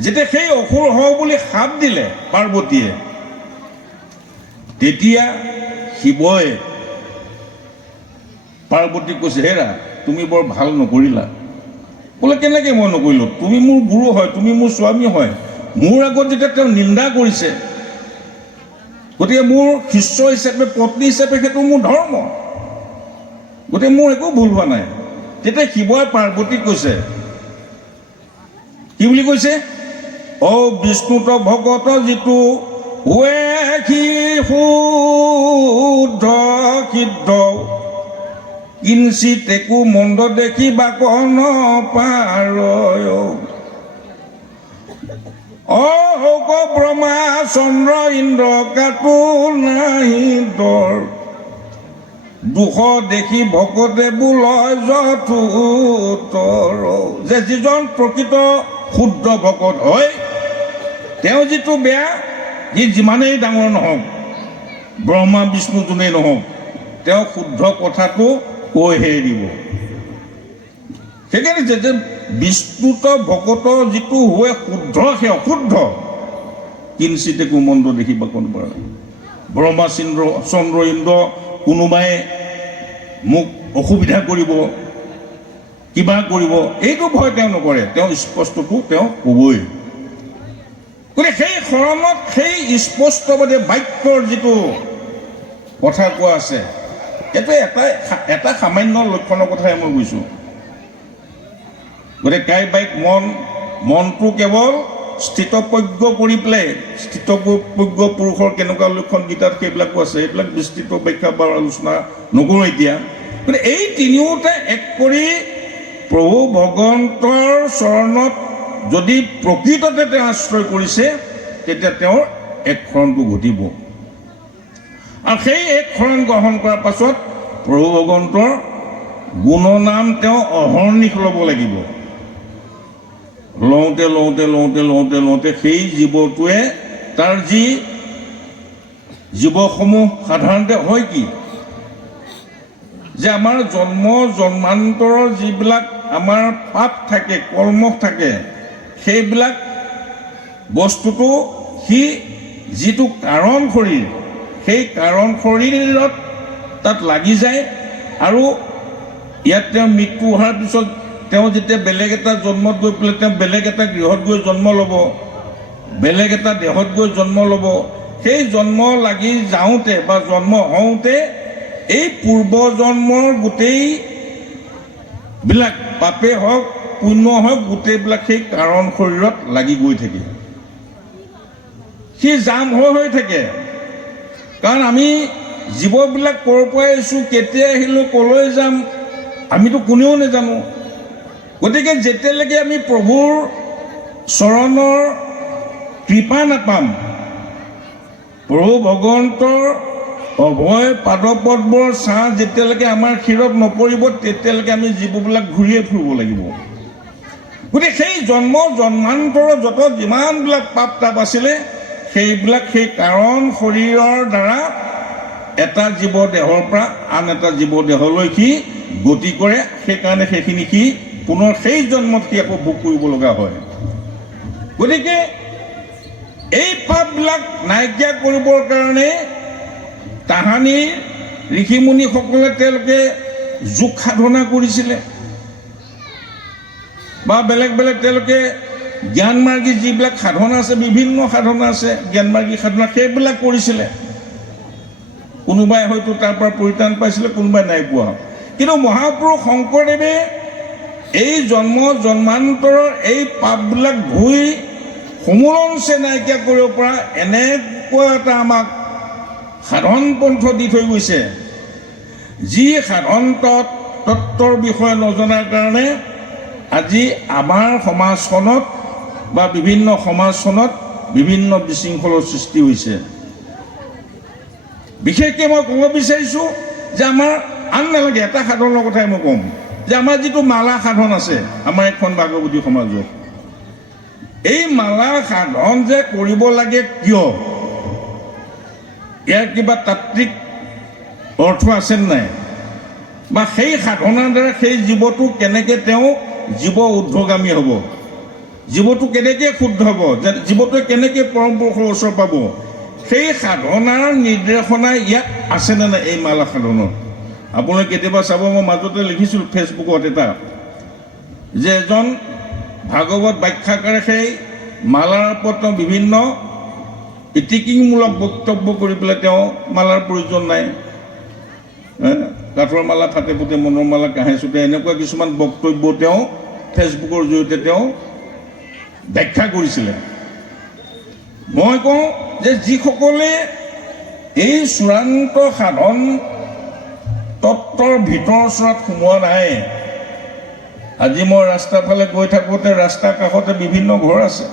যেতিয়া সেই অসুৰ হওঁ বুলি শাপ দিলে পাৰ্বতীয়ে, তেতিয়া শিৱই পাৰ্বতীক কৈছে, হেৰা তুমি বৰ ভাল নকৰিলা। বোলে কেনেকৈ মই নকৰিলোঁ? তুমি মোৰ গুৰু হয়, তুমি মোৰ স্বামী হয়, মোৰ আগত যেতিয়া তেওঁ নিন্দা কৰিছে, গতিকে মোৰ শিষ্য হিচাপে, পত্নী হিচাপে সেইটো মোৰ ধৰ্ম, গতিকে মোৰ একো ভুল হোৱা নাই। তেতিয়া শিৱই পাৰ্বতীক কৈছে, কি বুলি কৈছে? অ বিষ্ণুত ভকত যিটো ৱে সি শুদ্ধ সিদ্ধ, কিঞ্চিত একো মন্দ দেখি বাক নপাৰ। অহৌক ব্ৰহ্মা চন্দ্ৰ ইন্দ্ৰ কাটো নাহি দৰ, দুখ দেখি ভকতে বোলয় যথোত্তৰ। যে যিজন প্ৰকৃত শুদ্ধ ভকত হয়, তেওঁ যিটো বেয়া, সি যিমানেই ডাঙৰ নহওক, ব্ৰহ্মা বিষ্ণু যোনেই নহওক, তেওঁ শুদ্ধ কথাটো কৈহে দিব। সেইকাৰণে যে বিষ্ণুত ভকত যিটো হয় শুদ্ধ, সেই অশুদ্ধ কিঞ্চিত একো মন্দ দেখিব কোনোবাৰ। ব্ৰহ্মা চন্দ্ৰ ইন্দ্ৰ কোনোবাই মোক অসুবিধা কৰিব, কিবা কৰিব, এইটো ভয় তেওঁ নকৰে, তেওঁ স্পষ্টটো তেওঁ ক'বই। গতিকে সেই শৰণত সেই স্পষ্টভাৱে বাক্যৰ যিটো কথা কোৱা আছে, এইটো এটা সামান্য লক্ষণৰ কথাই মই কৈছোঁ। গতিকে কাইবাইক মনটো কেৱল স্থিতপ্ৰজ্ঞ কৰি পেলাই, স্থিতপ্ৰজ্ঞ পুৰুষৰ কেনেকুৱা লক্ষণ গীতাত সেইবিলাকো আছে, এইবিলাক বিস্তৃত ব্যাখ্যা বা আলোচনা নকৰোঁ এতিয়া। গতিকে এই তিনিওটা এক কৰি প্ৰভু ভগৱন্তৰ চৰণত যদি প্ৰকৃততে তেওঁ আশ্ৰয় কৰিছে, তেতিয়া তেওঁৰ এক শৰণটো ঘটিব। আৰু সেই এক শৰণ গ্ৰহণ কৰাৰ পাছত প্ৰভু ভগৱন্তৰ গুণনাম তেওঁ অহৰ্নিশ ল'ব লাগিব। লওঁতে লওঁতে লওঁতে লওঁতে লওঁতে সেই জীৱটোৱে তাৰ যি জীৱসমূহ সাধাৰণতে হয় কি যে আমাৰ জন্মান্তৰৰ যিবিলাক আমাৰ পাপ থাকে, কৰ্ম থাকে, সেইবিলাক বস্তুটো সি যিটো কাৰণ শৰীৰ, সেই কাৰণ শৰীৰত তাত লাগি যায়। আৰু ইয়াত তেওঁ মৃত্যু হোৱাৰ পিছত তেওঁ যেতিয়া বেলেগ এটা জন্মত গৈ পেলাই তেওঁ বেলেগ এটা গৃহত গৈ জন্ম ল'ব, বেলেগ এটা দেহত গৈ জন্ম ল'ব। সেই জন্ম লাগি যাওঁতে বা জন্ম হওঁতে এই পূৰ্বজন্মৰ গোটেইবিলাক পাপে হওক পুণ্য হওক গোটেইবিলাক সেই কাৰণ শৰীৰত লাগি গৈ থাকে, সি জাম হৈ থাকে। কাৰণ আমি জীৱবিলাক ক'ৰ পৰা আহিছোঁ, কেতিয়া আহিলোঁ, ক'লৈ যাম, আমিতো কোনেও নাজানো। গতিকে যেতিয়ালৈকে আমি প্ৰভুৰ চৰণৰ কৃপা নাপাম, প্ৰভু ভগৱন্তৰ অভয় পাদপদ্মৰ ছাঁ যেতিয়ালৈকে আমাৰ শিৰত নপৰিব, তেতিয়ালৈকে আমি জীৱবিলাক ঘূৰিয়ে ফুৰিব লাগিব। গতিকে সেই জন্মান্তৰৰ যত যিমানবিলাক পাপ তাপ আছিলে, সেইবিলাক সেই কাৰণ শৰীৰৰ দ্বাৰা এটা জীৱ দেহৰ পৰা আন এটা জীৱ দেহলৈ সি গতি কৰে। সেইকাৰণে সেইখিনি সি পুনৰ সেই জন্মত সি আকৌ ভোগ কৰিব লগা হয়। গতিকে এই পাপবিলাক নাইকিয়া কৰিবৰ কাৰণে তাহানিৰ ঋষিমুনিসকলে তেওঁলোকে যোগ সাধনা কৰিছিলে বা বেলেগ বেলেগ তেওঁলোকে জ্ঞানমাৰ্গী যিবিলাক সাধনা আছে, বিভিন্ন সাধনা আছে, জ্ঞানমাৰ্গী সাধনা, সেইবিলাক কৰিছিলে। কোনোবাই হয়তো তাৰ পৰা পৰিত্ৰাণ পাইছিলে, কোনোবাই নাই পোৱা। কিন্তু মহাপুৰুষ শংকৰদেৱে এই জন্মান্তৰৰ এই পাপবিলাক ধুই সমূলনচে নাইকিয়া কৰিব পৰা এনেকুৱা এটা আমাক সাধন পন্থ দি থৈ গৈছে, যি সাধন তত্ত্বৰ বিষয়ে নজনাৰ কাৰণে আজি আমাৰ সমাজখনত বা বিভিন্ন সমাজখনত বিভিন্ন বিশৃংখলৰ সৃষ্টি হৈছে। বিশেষকৈ মই ক'ব বিচাৰিছোঁ যে আমাৰ আন নালাগে, এটা সাধনৰ কথাই মই ক'ম যে আমাৰ যিটো মালা সাধন আছে আমাৰ এখন ভাগৱতী সমাজত, এই মালা সাধন যে কৰিব লাগে কিয়, ইয়াৰ কিবা তাত্ত্বিক অৰ্থ আছে নাই, বা সেই সাধনাৰ দ্বাৰা সেই জীৱটো কেনেকৈ তেওঁ জীৱ ঊৰ্ধ্বগামী হ'ব, জীৱটো কেনেকৈ শুদ্ধ হ'ব, জীৱটোৱে কেনেকৈ পৰম পুৰুষৰ ওচৰ পাব, সেই সাধনাৰ নিৰ্দেশনা ইয়াত আছেনে নাই এই মালা সাধনত। আপোনালোকে কেতিয়াবা চাব, মই মাজতে লিখিছিলোঁ ফেচবুকত এটা, যে এজন ভাগৱত ব্যাখ্যাকাৰে সেই মালাৰ ওপৰত তেওঁ বিভিন্ন ইতিকিংমূলক বক্তব্য কৰি পেলাই তেওঁ মালাৰ প্ৰয়োজন নাই, কাঠৰ মালা ফাটে ফুটে মনৰ মালা কাহে চুটে, এনেকুৱা কিছুমান বক্তব্য তেওঁ ফেচবুকৰ জৰিয়তে তেওঁ ব্যাখ্যা কৰিছিলে। মই কওঁ যে যিসকলে এই চূড়ান্ত সাধন তত্ত্বৰ ভিতৰ চৰাত সোমোৱা নাই, আজি মই ৰাস্তাৰ ফালে গৈ থাকোঁতে ৰাস্তাৰ কাষতে বিভিন্ন ঘৰ আছে,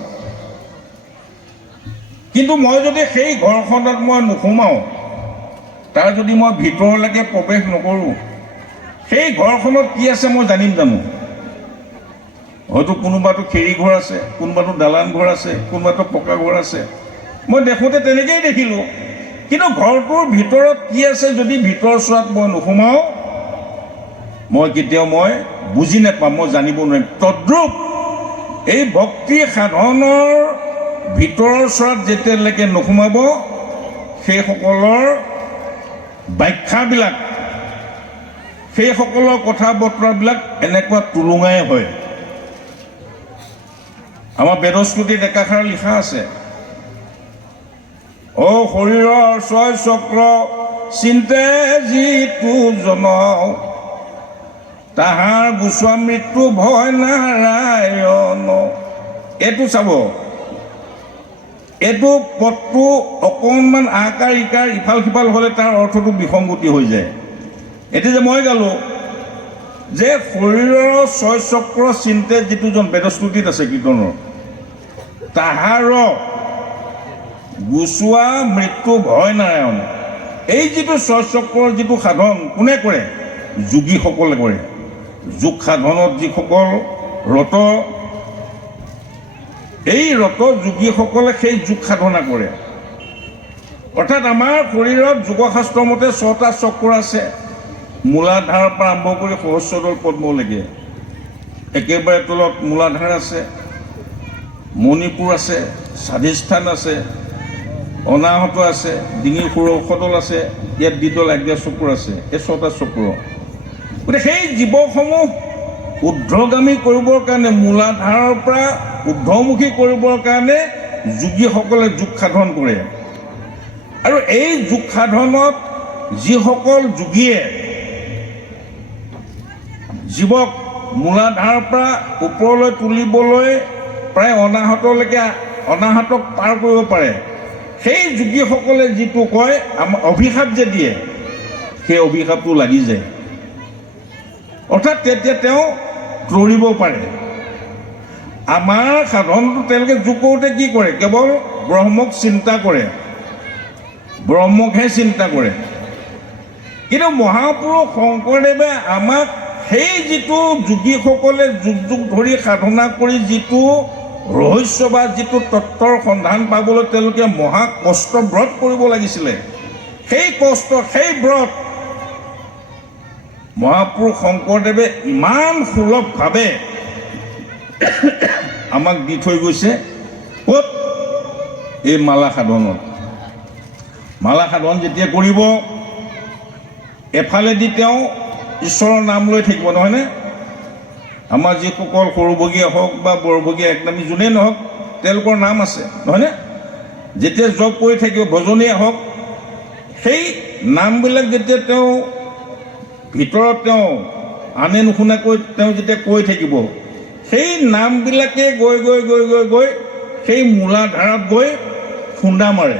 কিন্তু মই যদি সেই ঘৰখনত মই নোসোমাওঁ, তাৰ যদি মই ভিতৰলৈকে প্ৰৱেশ নকৰোঁ, সেই ঘৰখনত কি আছে মই জানিম জানো? হয়তো কোনোবাটো খেৰী ঘৰ আছে, কোনোবাটো দালান ঘৰ আছে, কোনোবাটো পকা ঘৰ আছে, মই দেখোঁতে তেনেকেই দেখিলোঁ। কিন্তু ঘৰটোৰ ভিতৰত কি আছে যদি ভিতৰ চোৱাত মই নোসোমাওঁ, মই কেতিয়াও মই বুজি নাপাম, মই জানিব নোৱাৰিম। তদ্ৰূপ এই ভক্তি সাধনৰ ভিতৰৰ চোৱাত যেতিয়ালৈকে নোসোমাব, সেইসকলৰ ব্যাখ্যাবিলাক, সেইসকলৰ কথা বতৰাবিলাক এনেকুৱা টুলুঙাই হয়। আমাৰ বেদস্তুতিত একাষাৰ লিখা আছে, অ শৰীৰৰ ছয় চক্ৰ চিন্তে যিটো জনক তাহাৰ গোচোৱা মৃত্যু ভয় নাৰায়ণ। এইটো চাব, এইটো পদটো অকণমান আকাৰ ইকাৰ ইফাল সিফাল হ'লে তাৰ অৰ্থটো বিসংগতি হৈ যায়। এতিয়া যে মই গালোঁ যে শৰীৰৰ ছয় চক্ৰ চিন্তে যিটো জন বেদস্তুতিত আছে কীৰ্তনৰ, তাহাৰ গোচোৱা মৃত্যু ভয় নাৰায়ণ। এই যিটো ছয় চক্ৰৰ যিটো সাধন কোনে কৰে? যোগীসকলে কৰে। যোগ সাধনত যিসকল ৰত, এই ৰত যোগীসকলে সেই যোগ সাধনা কৰে। অৰ্থাৎ আমাৰ শৰীৰত যোগশাস্ত্ৰ মতে 6টা চক্ৰ আছে, মূলাধাৰৰ পৰা আৰম্ভ কৰি সহস্ৰদল পদ্মলৈকে। একেবাৰে তলত মূলাধাৰ আছে, মণিপুৰ আছে, স্বাধিষ্ঠান আছে, অনাহত আছে, ডিঙিৰ ষোড়শদল আছে, ইয়াত দ্বিদল আজ্ঞা চক্ৰ আছে। এই 6টা চক্ৰ। গতিকে সেই জীৱসমূহ ঊৰ্ধ্বগামী কৰিবৰ কাৰণে, মূলাধাৰৰ পৰা ঊৰ্ধ্বমুখী কৰিবৰ কাৰণে যোগীসকলে যোগ সাধন কৰে। আৰু এই যোগ সাধনত যিসকল যোগীয়ে জীৱক মূলাধাৰৰ পৰা ওপৰলৈ তুলিবলৈ প্ৰায় অনাহতলৈকে, অনাহতক পাৰ কৰিব পাৰে, সেই যোগীসকলে যিটো কয় আমাৰ অভিশাপ যে দিয়ে, সেই অভিশাপটো লাগি যায়। অৰ্থাৎ তেতিয়া তেওঁ তৰিব পাৰে। আমাৰ সাধনটো তেওঁলোকে যোগ কৰোঁতে কি কৰে? কেৱল ব্ৰহ্মক চিন্তা কৰে, ব্ৰহ্মকহে চিন্তা কৰে। কিন্তু মহাপুৰুষ শংকৰদেৱে আমাক সেই যিটো যোগীসকলে যুগ যুগ ধৰি সাধনা কৰি যিটো ৰহস্য বা যিটো তত্ত্বৰ সন্ধান পাবলৈ তেওঁলোকে মহা কষ্ট ব্ৰত কৰিব লাগিছিলে, সেই কষ্ট, সেই ব্ৰত মহাপুৰুষ শংকৰদেৱে ইমান সুলভভাৱে আমাক দি থৈ গৈছে। ক'ত? এই মালা সাধনত। মালা সাধন যেতিয়া কৰিব, এফালেদি তেওঁ ঈশ্বৰৰ নাম লৈ থাকিব, নহয়নে? আমাৰ যিসকল সৰুভগীয়া হওক বা বৰভগীয়া একনামী যোনেই নহওক, তেওঁলোকৰ নাম আছে, নহয়নে? যেতিয়া জপ কৰি থাকিব, ভজনীয়া হওক, সেই নামবিলাক যেতিয়া তেওঁ ভিতৰত তেওঁ আনে নুশুনাকৈ তেওঁ যেতিয়া কৈ থাকিব, সেই নামবিলাকে গৈ গৈ গৈ গৈ গৈ সেই মূলাধাৰত গৈ খুন্দা মাৰে।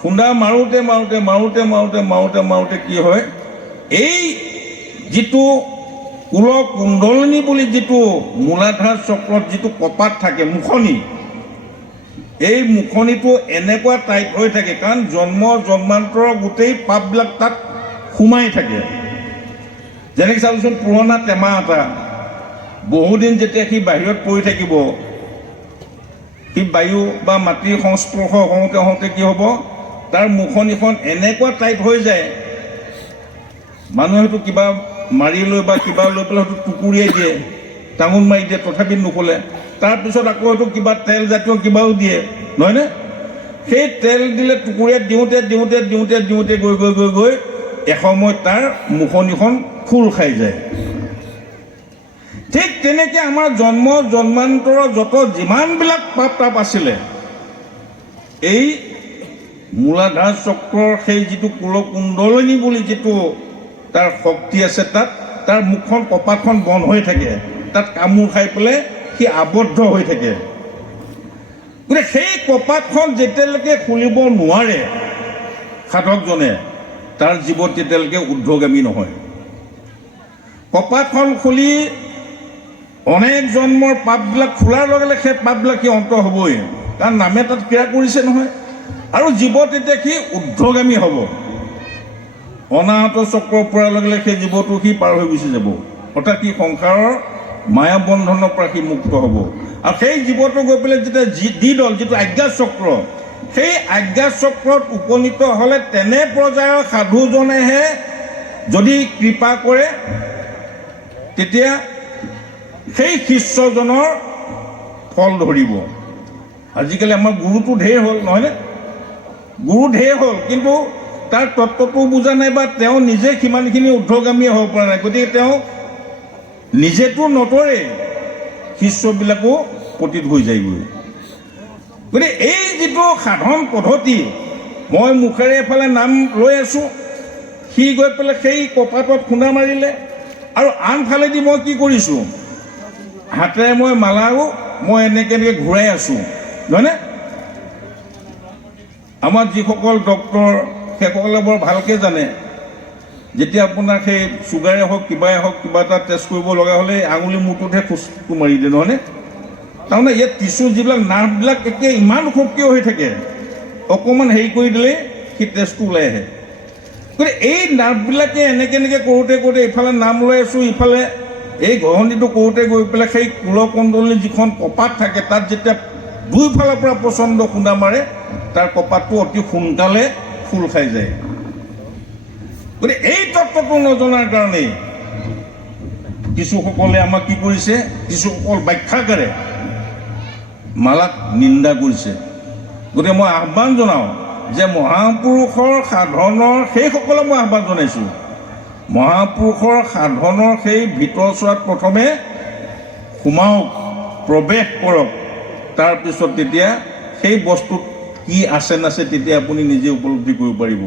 খুন্দা মাৰোঁতে মাৰোঁতে মাৰোঁতে মাৰোঁতে মাৰোঁতে মাৰোঁতে কি হয়, এই যিটো কুলকুণ্ডলিনী বুলি যিটো মূলাধাৰ চক্ৰত যিটো কপাট থাকে, মুখনি, এই মুখনিটো এনেকুৱা টাইট হৈ থাকে, কাৰণ জন্ম জন্মান্তৰৰ গোটেই পাপবিলাক তাত সোমাই থাকে। যেনেকৈ চাবচোন, পুৰণা টেমা এটা বহুদিন যেতিয়া সি বাহিৰত পৰি থাকিব, সি বায়ু বা মাটিৰ সংস্পৰ্শ হওঁতে হওঁতে কি হ'ব, তাৰ মুখনিখন এনেকুৱা টাইট হৈ যায়, মানুহে হয়তো কিবা মাৰি লৈ বা কিবা লৈ পেলাই হয়তো টুকুৰিয়াই দিয়ে, টাঙোন মাৰি দিয়ে, তথাপি নুখুলে। তাৰপিছত আকৌ হয়তো কিবা তেল জাতীয় কিবাও দিয়ে, নহয়নে? সেই তেল দিলে টুকুৰিয়াই দিওঁতে দিওঁতে দিওঁতে দিওঁতে গৈ গৈ গৈ গৈ এসময়ত তাৰ মুখনিখন খোল খাই যায়। ঠিক তেনেকৈ আমাৰ জন্ম জন্মান্তৰৰ যত যিমানবিলাক পাপ তাপ আছিলে, এই মূলাধাৰ চক্ৰৰ সেই যিটো কুলকুণ্ডলিনী বুলি যিটো তাৰ শক্তি আছে, তাত তাৰ মুখখন কপাটখন বন্ধ হৈ থাকে, তাত কামোৰ খাই পেলাই সি আবদ্ধ হৈ থাকে। গতিকে সেই কপাটখন যেতিয়ালৈকে খুলিব নোৱাৰে সাধকজনে, তাৰ জীৱন তেতিয়ালৈকে ঊৰ্ধ্বগামী নহয়। কপাটখন খুলি অনেক জন্মৰ পাপবিলাক খোলাৰ লগে লগে সেই পাপবিলাক সি অন্ত হ'বই, কাৰণ নামে তাত ক্ৰিয়া কৰিছে নহয়। আৰু জীৱ তেতিয়া সি ঊৰ্ধ্বগামী হ'ব। অনাহত চক্ৰ পৰাৰ লগে লগে সেই জীৱটো সি পাৰ হৈ গুচি যাব, অৰ্থাৎ সি সংসাৰৰ মায়াবন্ধনৰ পৰা সি মুক্ত হ'ব। আৰু সেই জীৱটো গৈ পেলাই যেতিয়া দ্বিদল যিটো আজ্ঞা চক্ৰ, সেই আজ্ঞা চক্ৰত উপনীত হ'লে তেনে পৰ্যায়ৰ সাধুজনেহে যদি কৃপা কৰে, তেতিয়া সেই শিষ্যজনৰ ফল ধৰিব। আজিকালি আমাৰ গুৰুটো ঢেৰ হ'ল, নহয়নে? গুৰু ঢেৰ হ'ল, কিন্তু তাৰ তত্ত্বটো বুজা নাই বা তেওঁ নিজে সিমানখিনি ঊৰ্ধ্বগামী হ'ব পৰা নাই। গতিকে তেওঁ নিজেতো নতৰে, শিষ্যবিলাকো পতিত হৈ যায়গৈ। গতিকে এই যিটো সাধন পদ্ধতি, মই মুখেৰে এফালে নাম লৈ আছোঁ, সি গৈ পেলাই সেই কপাটত খুন্দা মাৰিলে, আৰু আনফালেদি মই কি কৰিছোঁ, হাতেৰে মই মালাও মই এনেকৈ ঘূৰাই আছোঁ, নহয়নে? আমাৰ যিসকল ডক্তৰ সেইসকলে বৰ ভালকৈ জানে, যেতিয়া আপোনাৰ সেই চুগাৰে হওক কিবাই হওক কিবা এটা টেষ্ট কৰিব লগা হ'লে আঙুলি মূৰটোতহে খোজটো মাৰি দিয়ে, নহয়নে? তাৰমানে ইয়াত টিচু যিবিলাক নাৰ্ভবিলাক একে ইমান সক্ৰিয় হৈ থাকে, অকণমান হেৰি কৰি দিলেই সেই টেষ্টটো ওলাই আহে। গতিকে এই নাৰ্ভবিলাকে এনেকৈ কৰোঁতে কৰোঁতে ইফালে নাম লৈ আছোঁ, ইফালে এই গহনিটো কৰোঁতে গৈ পেলাই সেই কুলকুণ্ডলী যিখন কপাট থাকে তাত যেতিয়া দুইফালৰ পৰা প্ৰচণ্ড খুন্দা মাৰে, তাৰ কপাটটো অতি সোনকালে খোল খাই যায়। গতিকে এই তত্ত্বটো নজনাৰ কাৰণেই কিছুসকলে আমাক কি কৰিছে, কিছুসকল ব্যাখ্যাকাৰে মালাক নিন্দা কৰিছে। গতিকে মই আহ্বান জনাওঁ যে মহাপুৰুষৰ সাধনৰ সেইসকলে মই আহ্বান জনাইছোঁ, মহাপুৰুষৰ সাধনৰ সেই ভিতৰচোৱাত প্ৰথমে সোমাওক, প্ৰৱেশ কৰক, তাৰপিছত তেতিয়া সেই বস্তুত কি আছে নাছে তেতিয়া আপুনি নিজে উপলব্ধি কৰিব পাৰিব।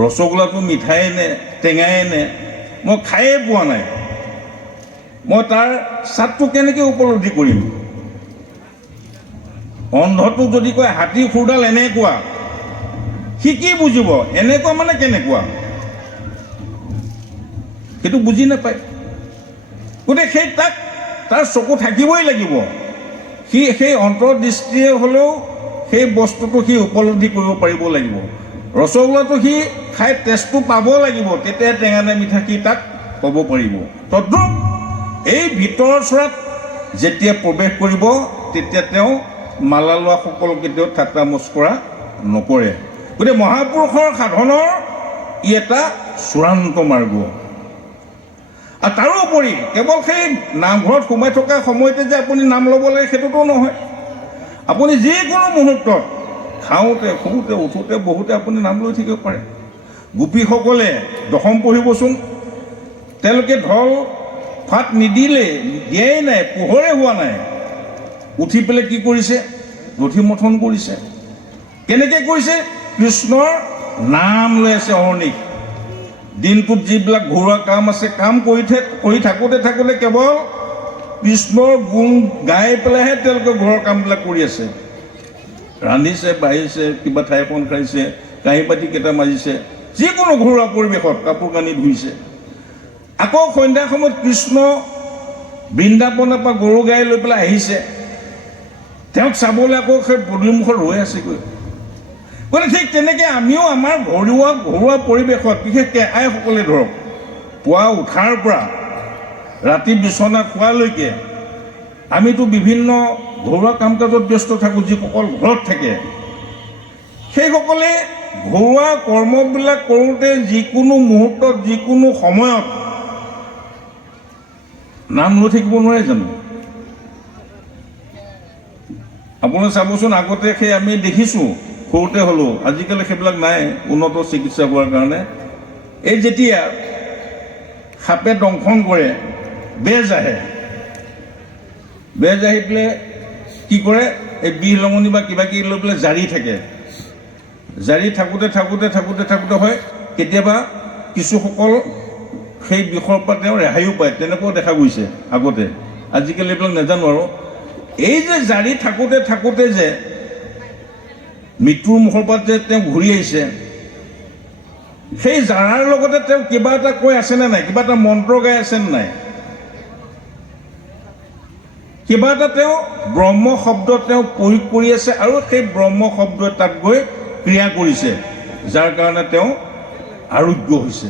ৰসগোল্লাটো মিঠাই নে টেঙাই নে মই খায়ে পোৱা নাই, মই তাৰ স্বাদটো কেনেকৈ উপলব্ধি কৰিম? অন্ধটো যদি কয় হাতী খুৰডাল এনেকুৱা, সি কি বুজিব এনেকুৱা মানে কেনেকুৱা, সেইটো বুজি নাপায়। গতিকে সেই তাক তাৰ চকু থাকিবই লাগিব, সি সেই অন্তৰ্দৃষ্টিয়ে হ'লেও সেই বস্তুটো সি উপলব্ধি কৰিব পাৰিব লাগিব। ৰসগোল্লাটো সি খাই টেষ্টটো পাব লাগিব, তেতিয়া টেঙা নে মিঠা সি তাক ক'ব পাৰিব। তদ্ৰূপ এই ভিতৰৰ চৰাত যেতিয়া প্ৰৱেশ কৰিব তেতিয়া তেওঁ মালা লোৱাসকলক কেতিয়াও ঠাট্টা মস্কৰা নকৰে। গতিকে মহাপুৰুষৰ সাধনৰ ই এটা চূড়ান্ত মাৰ্গ। আৰু তাৰোপৰি কেৱল সেই নামঘৰত সোমাই থকা সময়তে যে আপুনি নাম ল'ব লাগে সেইটোতো নহয়, আপুনি যিকোনো মুহূৰ্তত খাওঁতে শুওঁতে উঠোঁতে বহুতে আপুনি নাম লৈ থাকিব পাৰে। গোপীসকলে দশম পঢ়িবচোন, তেওঁলোকে ঢল ফাট নিদিলে, দিয়াই নাই, পোহৰে হোৱা নাই, উঠি পেলাই কি কৰিছে, দধি মথন কৰিছে। কেনেকৈ কৰিছে? কৃষ্ণৰ নাম লৈ আছে অহৰ্নিশ। দিনটোত যিবিলাক ঘৰুৱা কাম আছে কাম কৰি থাকোঁতে কেৱল কৃষ্ণৰ গুণ গাই পেলাইহে তেওঁলোকে ঘৰৰ কামবিলাক কৰি আছে। ৰান্ধিছে, বাঢ়িছে, কিবা ঠাই এখন খাইছে, কাঁহী বাতি কেইটা মাজিছে, যিকোনো ঘৰুৱা পৰিৱেশত কাপোৰ কানি ধুইছে। আকৌ সন্ধ্যা সময়ত কৃষ্ণ বৃন্দাবনৰ পৰা গৰু গাই লৈ পেলাই আহিছে, তেওঁক চাবলৈ আকৌ সেই পদূলিমুখত ৰৈ আছেগৈ। গতিকে ঠিক তেনেকৈ আমিও আমাৰ ঘৰুৱা পৰিৱেশত বিশেষকৈ আইসকলে ধৰক পুৱা উঠাৰ পৰা ৰাতি বিচনা খোৱালৈকে আমিতো বিভিন্ন ঘৰুৱা কাম কাজত ব্যস্ত থাকোঁ। যিসকল ঘৰত থাকে সেইসকলে ঘৰুৱা কৰ্মবিলাক কৰোঁতে যিকোনো মুহূৰ্তত যিকোনো সময়ত নাম লৈ থাকিব নোৱাৰে জানো? আপুনি চাবচোন, আগতে সেই আমি দেখিছোঁ সৰুতে হ'লেও, আজিকালি সেইবিলাক নাই উন্নত চিকিৎসা হোৱাৰ কাৰণে। এই যেতিয়া সাপে দংশন কৰে, বেজ আহি পেলাই কি কৰে, এই বিহ লঙনি বা কিবা কিবি লৈ পেলাই জাৰি থাকে। জাৰি থাকোঁতে হয় কেতিয়াবা কিছুসকল সেই বিষৰ পৰা তেওঁ ৰেহাইও পায়, তেনেকুৱাও দেখা গৈছে আগতে। আজিকালি এইবিলাক নাজানো আৰু। এই যে জাৰি থাকোঁতে যে মৃত্যুৰ মুখৰ পৰা যে তেওঁ ঘূৰি আহিছে, সেই জাৰাৰ লগতে তেওঁ কিবা এটা কৈ আছেনে নাই, কিবা এটা মন্ত্ৰ গাই আছেনে নাই, কিবা এটা তেওঁ ব্ৰহ্ম শব্দ তেওঁ প্ৰয়োগ কৰি আছে, আৰু সেই ব্ৰহ্ম শব্দই তাত গৈ ক্ৰিয়া কৰিছে, যাৰ কাৰণে তেওঁ আৰোগ্য হৈছে।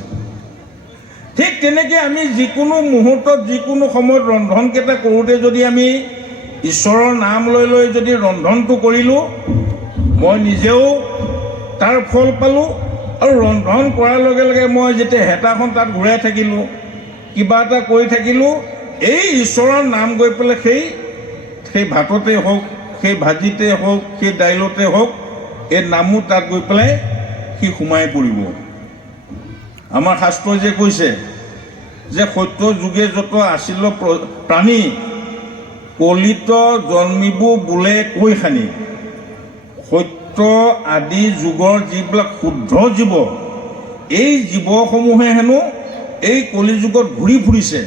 ঠিক তেনেকৈ আমি যিকোনো মুহূৰ্তত যিকোনো সময়ত ৰন্ধনকেইটা কৰোঁতে যদি আমি ঈশ্বৰৰ নাম লৈ যদি ৰন্ধনটো কৰিলোঁ, মই নিজেও তাৰ ফল পালোঁ। আৰু ৰন্ধন কৰাৰ লগে লগে মই যেতিয়া হেতাখন তাত ঘূৰাই থাকিলোঁ, কিবা এটা কৰি থাকিলোঁ, এই ঈশ্বৰৰ নাম গৈ পেলাই সেই ভাততে হওক, সেই ভাজিতে হওক, সেই দাইলতে হওক, এই নামো তাত গৈ পেলাই সি সোমাই পৰিব। আমাৰ শাস্ত্ৰই যে কৈছে যে সত্য যুগে যত আছিল প্ৰাণী, কলিত জন্মিব বোলে কৈ খানি। সত্য আদি যুগৰ যিবিলাক শুদ্ধ জীৱ, এই জীৱসমূহে হেনো এই কলিযুগত ঘূৰি ফুৰিছে।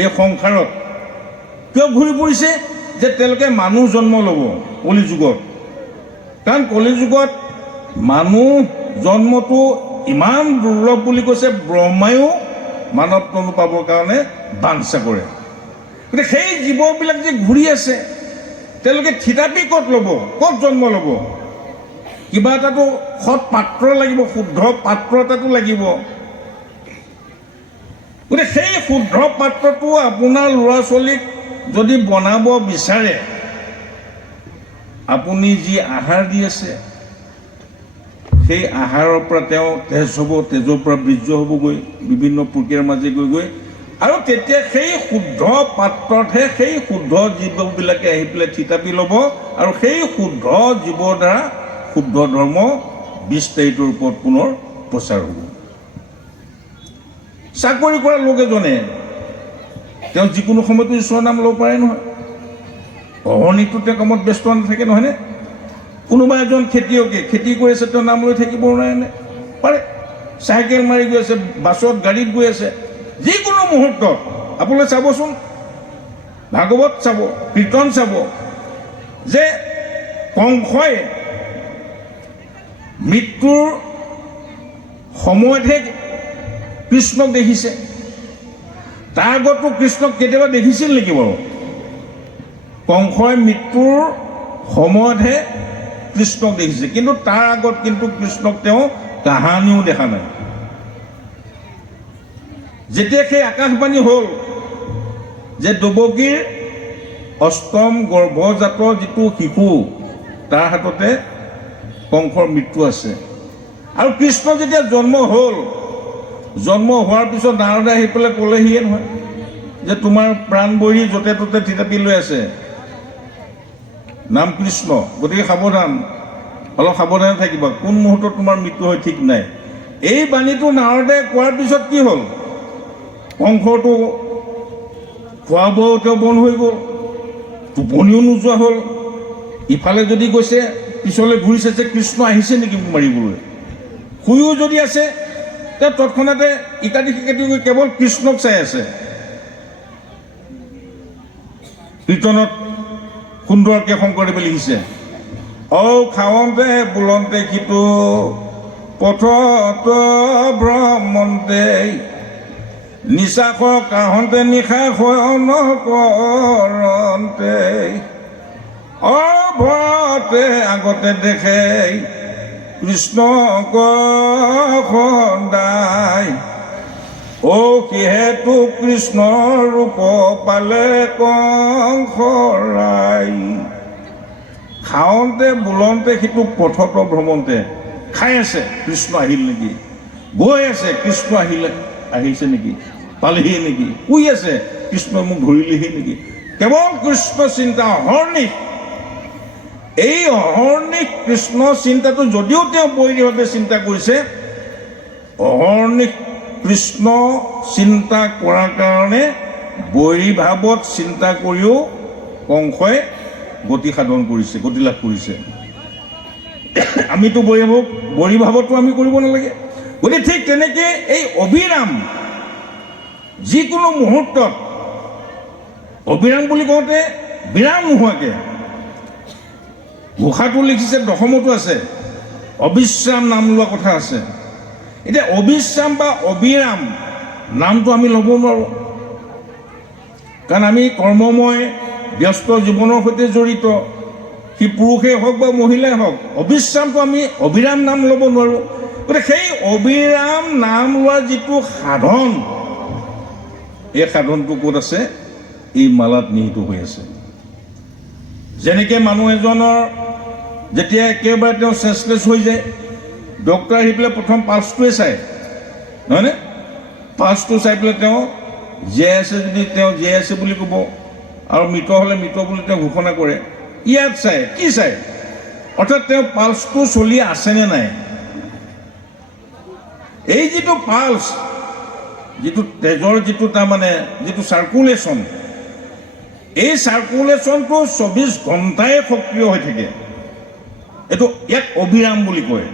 এই সংসাৰত কিয় ঘূৰি ফুৰিছে? যে তেওঁলোকে মানুহ জন্ম ল'ব কলিযুগত। কাৰণ কলিযুগত মানুহ জন্মটো ইমান দুৰ্লভ বুলি কৈছে, ব্ৰহ্মায়ো মানৱ তনু পাবৰ কাৰণে বাঞ্ছা কৰে। গতিকে সেই জীৱবিলাক যে ঘূৰি আছে, তেওঁলোকে থিতাপি ক'ত ল'ব, ক'ত জন্ম ল'ব? কিবা এটাতো সৎ পাত্ৰ লাগিব, শুদ্ধ পাত্ৰ এটাতো লাগিব। গতিকে সেই শুদ্ধ পাত্ৰটো আপোনাৰ ল'ৰা ছোৱালীক যদি বনাব বিচাৰে, আপুনি যি আহাৰ দি আছে, সেই আহাৰৰ পৰা তেওঁ তেজ হ'ব, তেজৰ পৰা বীৰ্য হ'বগৈ, বিভিন্ন প্ৰক্ৰিয়াৰ মাজে গৈ গৈ, আৰু তেতিয়া সেই শুদ্ধ পাত্ৰতহে সেই শুদ্ধ জীৱবিলাকে আহি পেলাই থিতাপি ল'ব, আৰু সেই শুদ্ধ জীৱৰ দ্বাৰা শুদ্ধ ধৰ্ম বিস্তাৰিত ৰূপত পুনৰ প্ৰচাৰ হ'ব। চাকৰি কৰা লোক এজনে তেওঁ যিকোনো সময়তো ঈশ্বৰৰ নাম ল'ব পাৰে নহয়। অহৰ্নিশটো তেওঁ কামত ব্যস্ত নাথাকে, নহয়নে? কোনোবা এজন খেতিয়কে খেতি কৰি আছে, তেওঁ নাম লৈ থাকিব নোৱাৰেনে? পাৰে। চাইকেল মাৰি গৈ আছে, বাছত গাড়ীত গৈ আছে, যিকোনো মুহূৰ্তত আপোনালোকে চাবচোন, ভাগৱত চাব, কীৰ্তন চাব, যে কংসই মৃত্যুৰ সময়তহে কৃষ্ণক দেখিছে। তাৰ আগতো কৃষ্ণক কেতিয়াবা দেখিছিল নেকি বাৰু? কংসই মৃত্যুৰ সময়তহে কৃষ্ণক দেখিছে, কিন্তু তাৰ আগত কিন্তু কৃষ্ণক তেওঁ কাহানিও দেখা নাই। যেতিয়া সেই আকাশবাণী হ'ল যে দেৱকীৰ অষ্টম গৰ্ভজাত যিটো শিশু, তাৰ হাততে কংসৰ মৃত্যু আছে, আৰু কৃষ্ণ যেতিয়া জন্ম হ'ল, জন্ম হোৱাৰ পিছত নাৰদে আহি পেলাই ক'লেহিয়ে নহয় যে তোমাৰ প্ৰাণ বৰি য'তে ত'তে থিতাপি লৈ আছে, নাম কৃষ্ণ, গতিকে সাৱধান, অলপ সাৱধানে থাকিবা, কোন মুহূৰ্তত তোমাৰ মৃত্যু হয় ঠিক নাই। এই বাণীটো নাৰদে কোৱাৰ পিছত কি হ'ল? কংসৰটো খোৱা বোৱাও তেওঁ বন্ধ হৈ গ'ল, টোপনিও নোযোৱা হ'ল। ইফালে যদি গৈছে, পিছলৈ ঘূৰিছে যে কৃষ্ণ আহিছে নেকি মোক মাৰিবলৈ। শুইও যদি আছে, তেওঁ তৎক্ষণাতে ইকাতি সিকাতি গৈ কেৱল কৃষ্ণক চাই আছে। কীৰ্তনত সুন্দৰকৈ শংকৰদেৱে লিখিছে, খাৱন্তে বোলন্তে সিটো পথত ভ্ৰমন্তে, নিশাসৰ কাহন্তে নিশা শয়ন কৰন্তে, অভতে আগতে দেখে কৃষ্ণক সদায়, সিহেতু কৃষ্ণৰ ৰূপ পালে কংসৰাই। খাওঁতে বোলন্তে সিটো পথত ভ্ৰমন্তে, খাই আছে কৃষ্ণ আহিল নেকি, গৈ আছে কৃষ্ণ আহিছে নেকি, পালেহি নেকি, শুই আছে কৃষ্ণ মোক ধৰিলেহি নেকি, কেৱল কৃষ্ণ চিন্তা অহৰ্নিশ। এই অহৰ্নিশ কৃষ্ণ চিন্তাটো যদিও তেওঁ বৈৰীভাৱে চিন্তা কৰিছে, অহৰ্নিশ কৃষ্ণ চিন্তা কৰাৰ কাৰণে বৈৰীভাৱত চিন্তা কৰিও কংসই গতি সাধন কৰিছে, গতি লাভ কৰিছে। আমিতো বৈৰীভাৱতো আমি কৰিব নালাগে। গতিকে ঠিক তেনেকৈ এই অবিৰাম, যিকোনো মুহূৰ্তত, অবিৰাম বুলি কওঁতে বিৰাম নোহোৱাকৈ, ঘোষাটো লিখিছে, দশমতো আছে, অবিশ্ৰাম নাম লোৱা কথা আছে। এতিয়া অবিশ্ৰাম বা অবিৰাম নামটো আমি ল'ব নোৱাৰোঁ, কাৰণ আমি কৰ্মময় ব্যস্ত জীৱনৰ সৈতে জড়িত, সি পুৰুষেই হওক বা মহিলাই হওক, অবিশ্ৰামটো আমি অবিৰাম নাম ল'ব নোৱাৰোঁ। গতিকে সেই অবিৰাম নাম লোৱাৰ যিটো সাধন, এই সাধনটো ক'ত আছে? এই মালাত নিহিত হৈ আছে। যেনেকৈ মানুহ এজনৰ যেতিয়া একেবাৰে তেওঁ চেঞ্চলেছ হৈ যায়, ডক্টৰ আহি পেলাই প্ৰথম পালছটোৱে চায়, নহয়নে? পালছটো চাই পেলাই তেওঁ জীয়াই আছে যদি তেওঁ জীয়াই আছে বুলি ক'ব, আৰু মৃত হ'লে মৃত বুলি তেওঁ ঘোষণা কৰে। ইয়াত চায়, কি চায়? অৰ্থাৎ তেওঁ পালছটো চলি আছেনে নাই। এই যিটো পালছ, যিটো তেজৰ যিটো তাৰমানে যিটো চাৰ্কুলেশ্যন, এই চাৰ্কুলেশ্যনটো 24 ঘণ্টাই সক্ৰিয় হৈ থাকে। এইটো ইয়াক অবিৰাম বুলি কয়।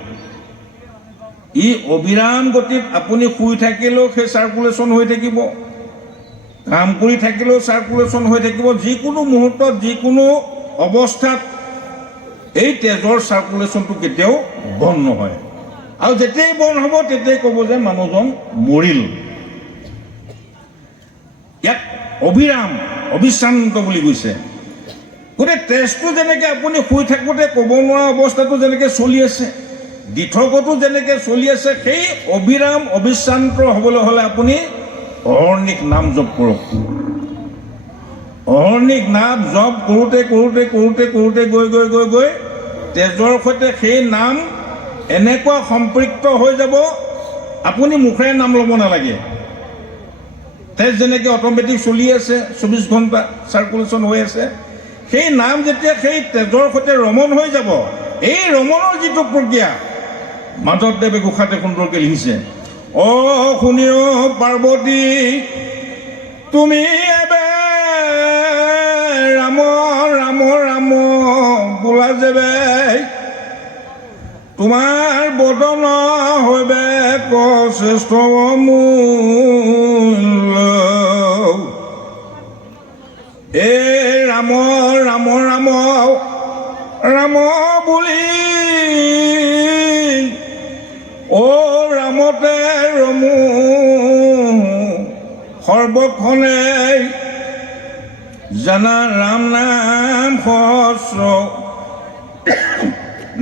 ই অবিৰাম গতিত আপুনি শুই থাকিলেও সেই চাৰ্কুলেশ্যন হৈ থাকিব, কাম কৰি থাকিলেও চাৰ্কুলেশ্যন হৈ থাকিব। যিকোনো মুহূৰ্তত যিকোনো অৱস্থাত এই তেজৰ চাৰ্কুলেশ্যনটো কেতিয়াও বন্ধ নহয়। আৰু যেতিয়াই বন্ধ হ'ব তেতিয়াই ক'ব যে মানুহজন মৰিল। ইয়াক অবিৰাম অবিশ্ৰান্ত বুলি কৈছে। গতিকে তেজটো যেনেকৈ আপুনি শুই থাকোঁতে ক'ব নোৱাৰা অৱস্থাটো যেনেকৈ চলি আছে, দিঠকতো যেনেকৈ চলি আছে, সেই অবিৰাম অবিশ্ৰান্ত হ'বলৈ হ'লে আপুনি অহৰ্নিশ নাম জপ কৰক। অহৰ্নিশ নাম জপ কৰোঁতে কৰোঁতে কৰোঁতে কৰোঁতে গৈ গৈ গৈ গৈ তেজৰ সৈতে সেই নাম এনেকুৱা সম্পৃক্ত হৈ যাব, আপুনি মুখেৰে নাম ল'ব নালাগে। তেজ যেনেকৈ অট'মেটিক চলি আছে, 24 ঘণ্টা চাৰ্কুলেশ্যন হৈ আছে, সেই নাম যেতিয়া সেই তেজৰ সৈতে ৰমণ হৈ যাব, এই ৰমণৰ যিটো প্ৰক্ৰিয়া মাধৱদেৱে ঘোষাতে সুন্দৰকৈ লিখিছে। অ শুনিও পাৰ্বতী তুমি এবে ৰাম ৰাম ৰাম বোলা যেবে, তোমাৰ বদন হৈবে ক শ্ৰেষ্ঠ মূল্য। এ ৰাম ৰাম ৰাম ৰাম বুলি অ ৰামতে ৰমো সৰ্বক্ষণে জানা ৰাম নাম সহস্ৰ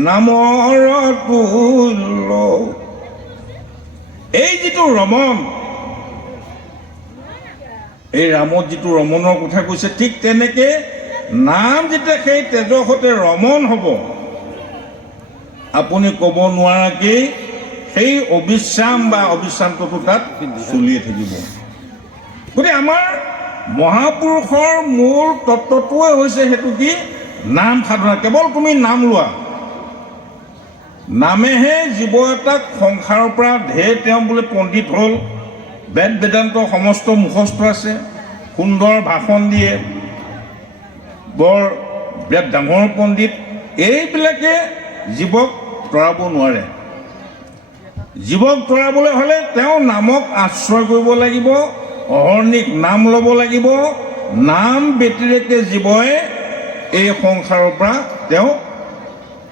নামৰ তুল্য। এই যিটো ৰমণ, এই ৰামত যিটো ৰমণৰ কথা কৈছে, ঠিক তেনেকৈ নাম যেতিয়া সেই তেজৰ সৈতে ৰমণ হ'ব, আপুনি ক'ব নোৱাৰাকেই সেই অবিশ্ৰাম বা অবিশ্ৰান্তটো তাত চলিয়ে থাকিব। গতিকে আমাৰ মহাপুৰুষৰ মূল তত্ত্বটোৱে হৈছে সেইটো কি? নাম সাধনা। কেৱল তুমি নাম লোৱা, নামেহে জীৱ এটাক সংসাৰৰ পৰা ঢেৰ, তেওঁ বোলে পণ্ডিত হ'ল, বেদ বেদান্ত সমস্ত মুখস্থ আছে, সুন্দৰ ভাষণ দিয়ে, বৰ বিৰাট ডাঙৰ পণ্ডিত, এইবিলাকে জীৱক তৰাব নোৱাৰে। জীৱক তৰাবলৈ হ'লে তেওঁ নামক আশ্ৰয় কৰিব লাগিব, অহৰ্নিশ নাম ল'ব লাগিব। নাম ব্যতিৰেকে জীৱই এই সংসাৰৰ পৰা তেওঁ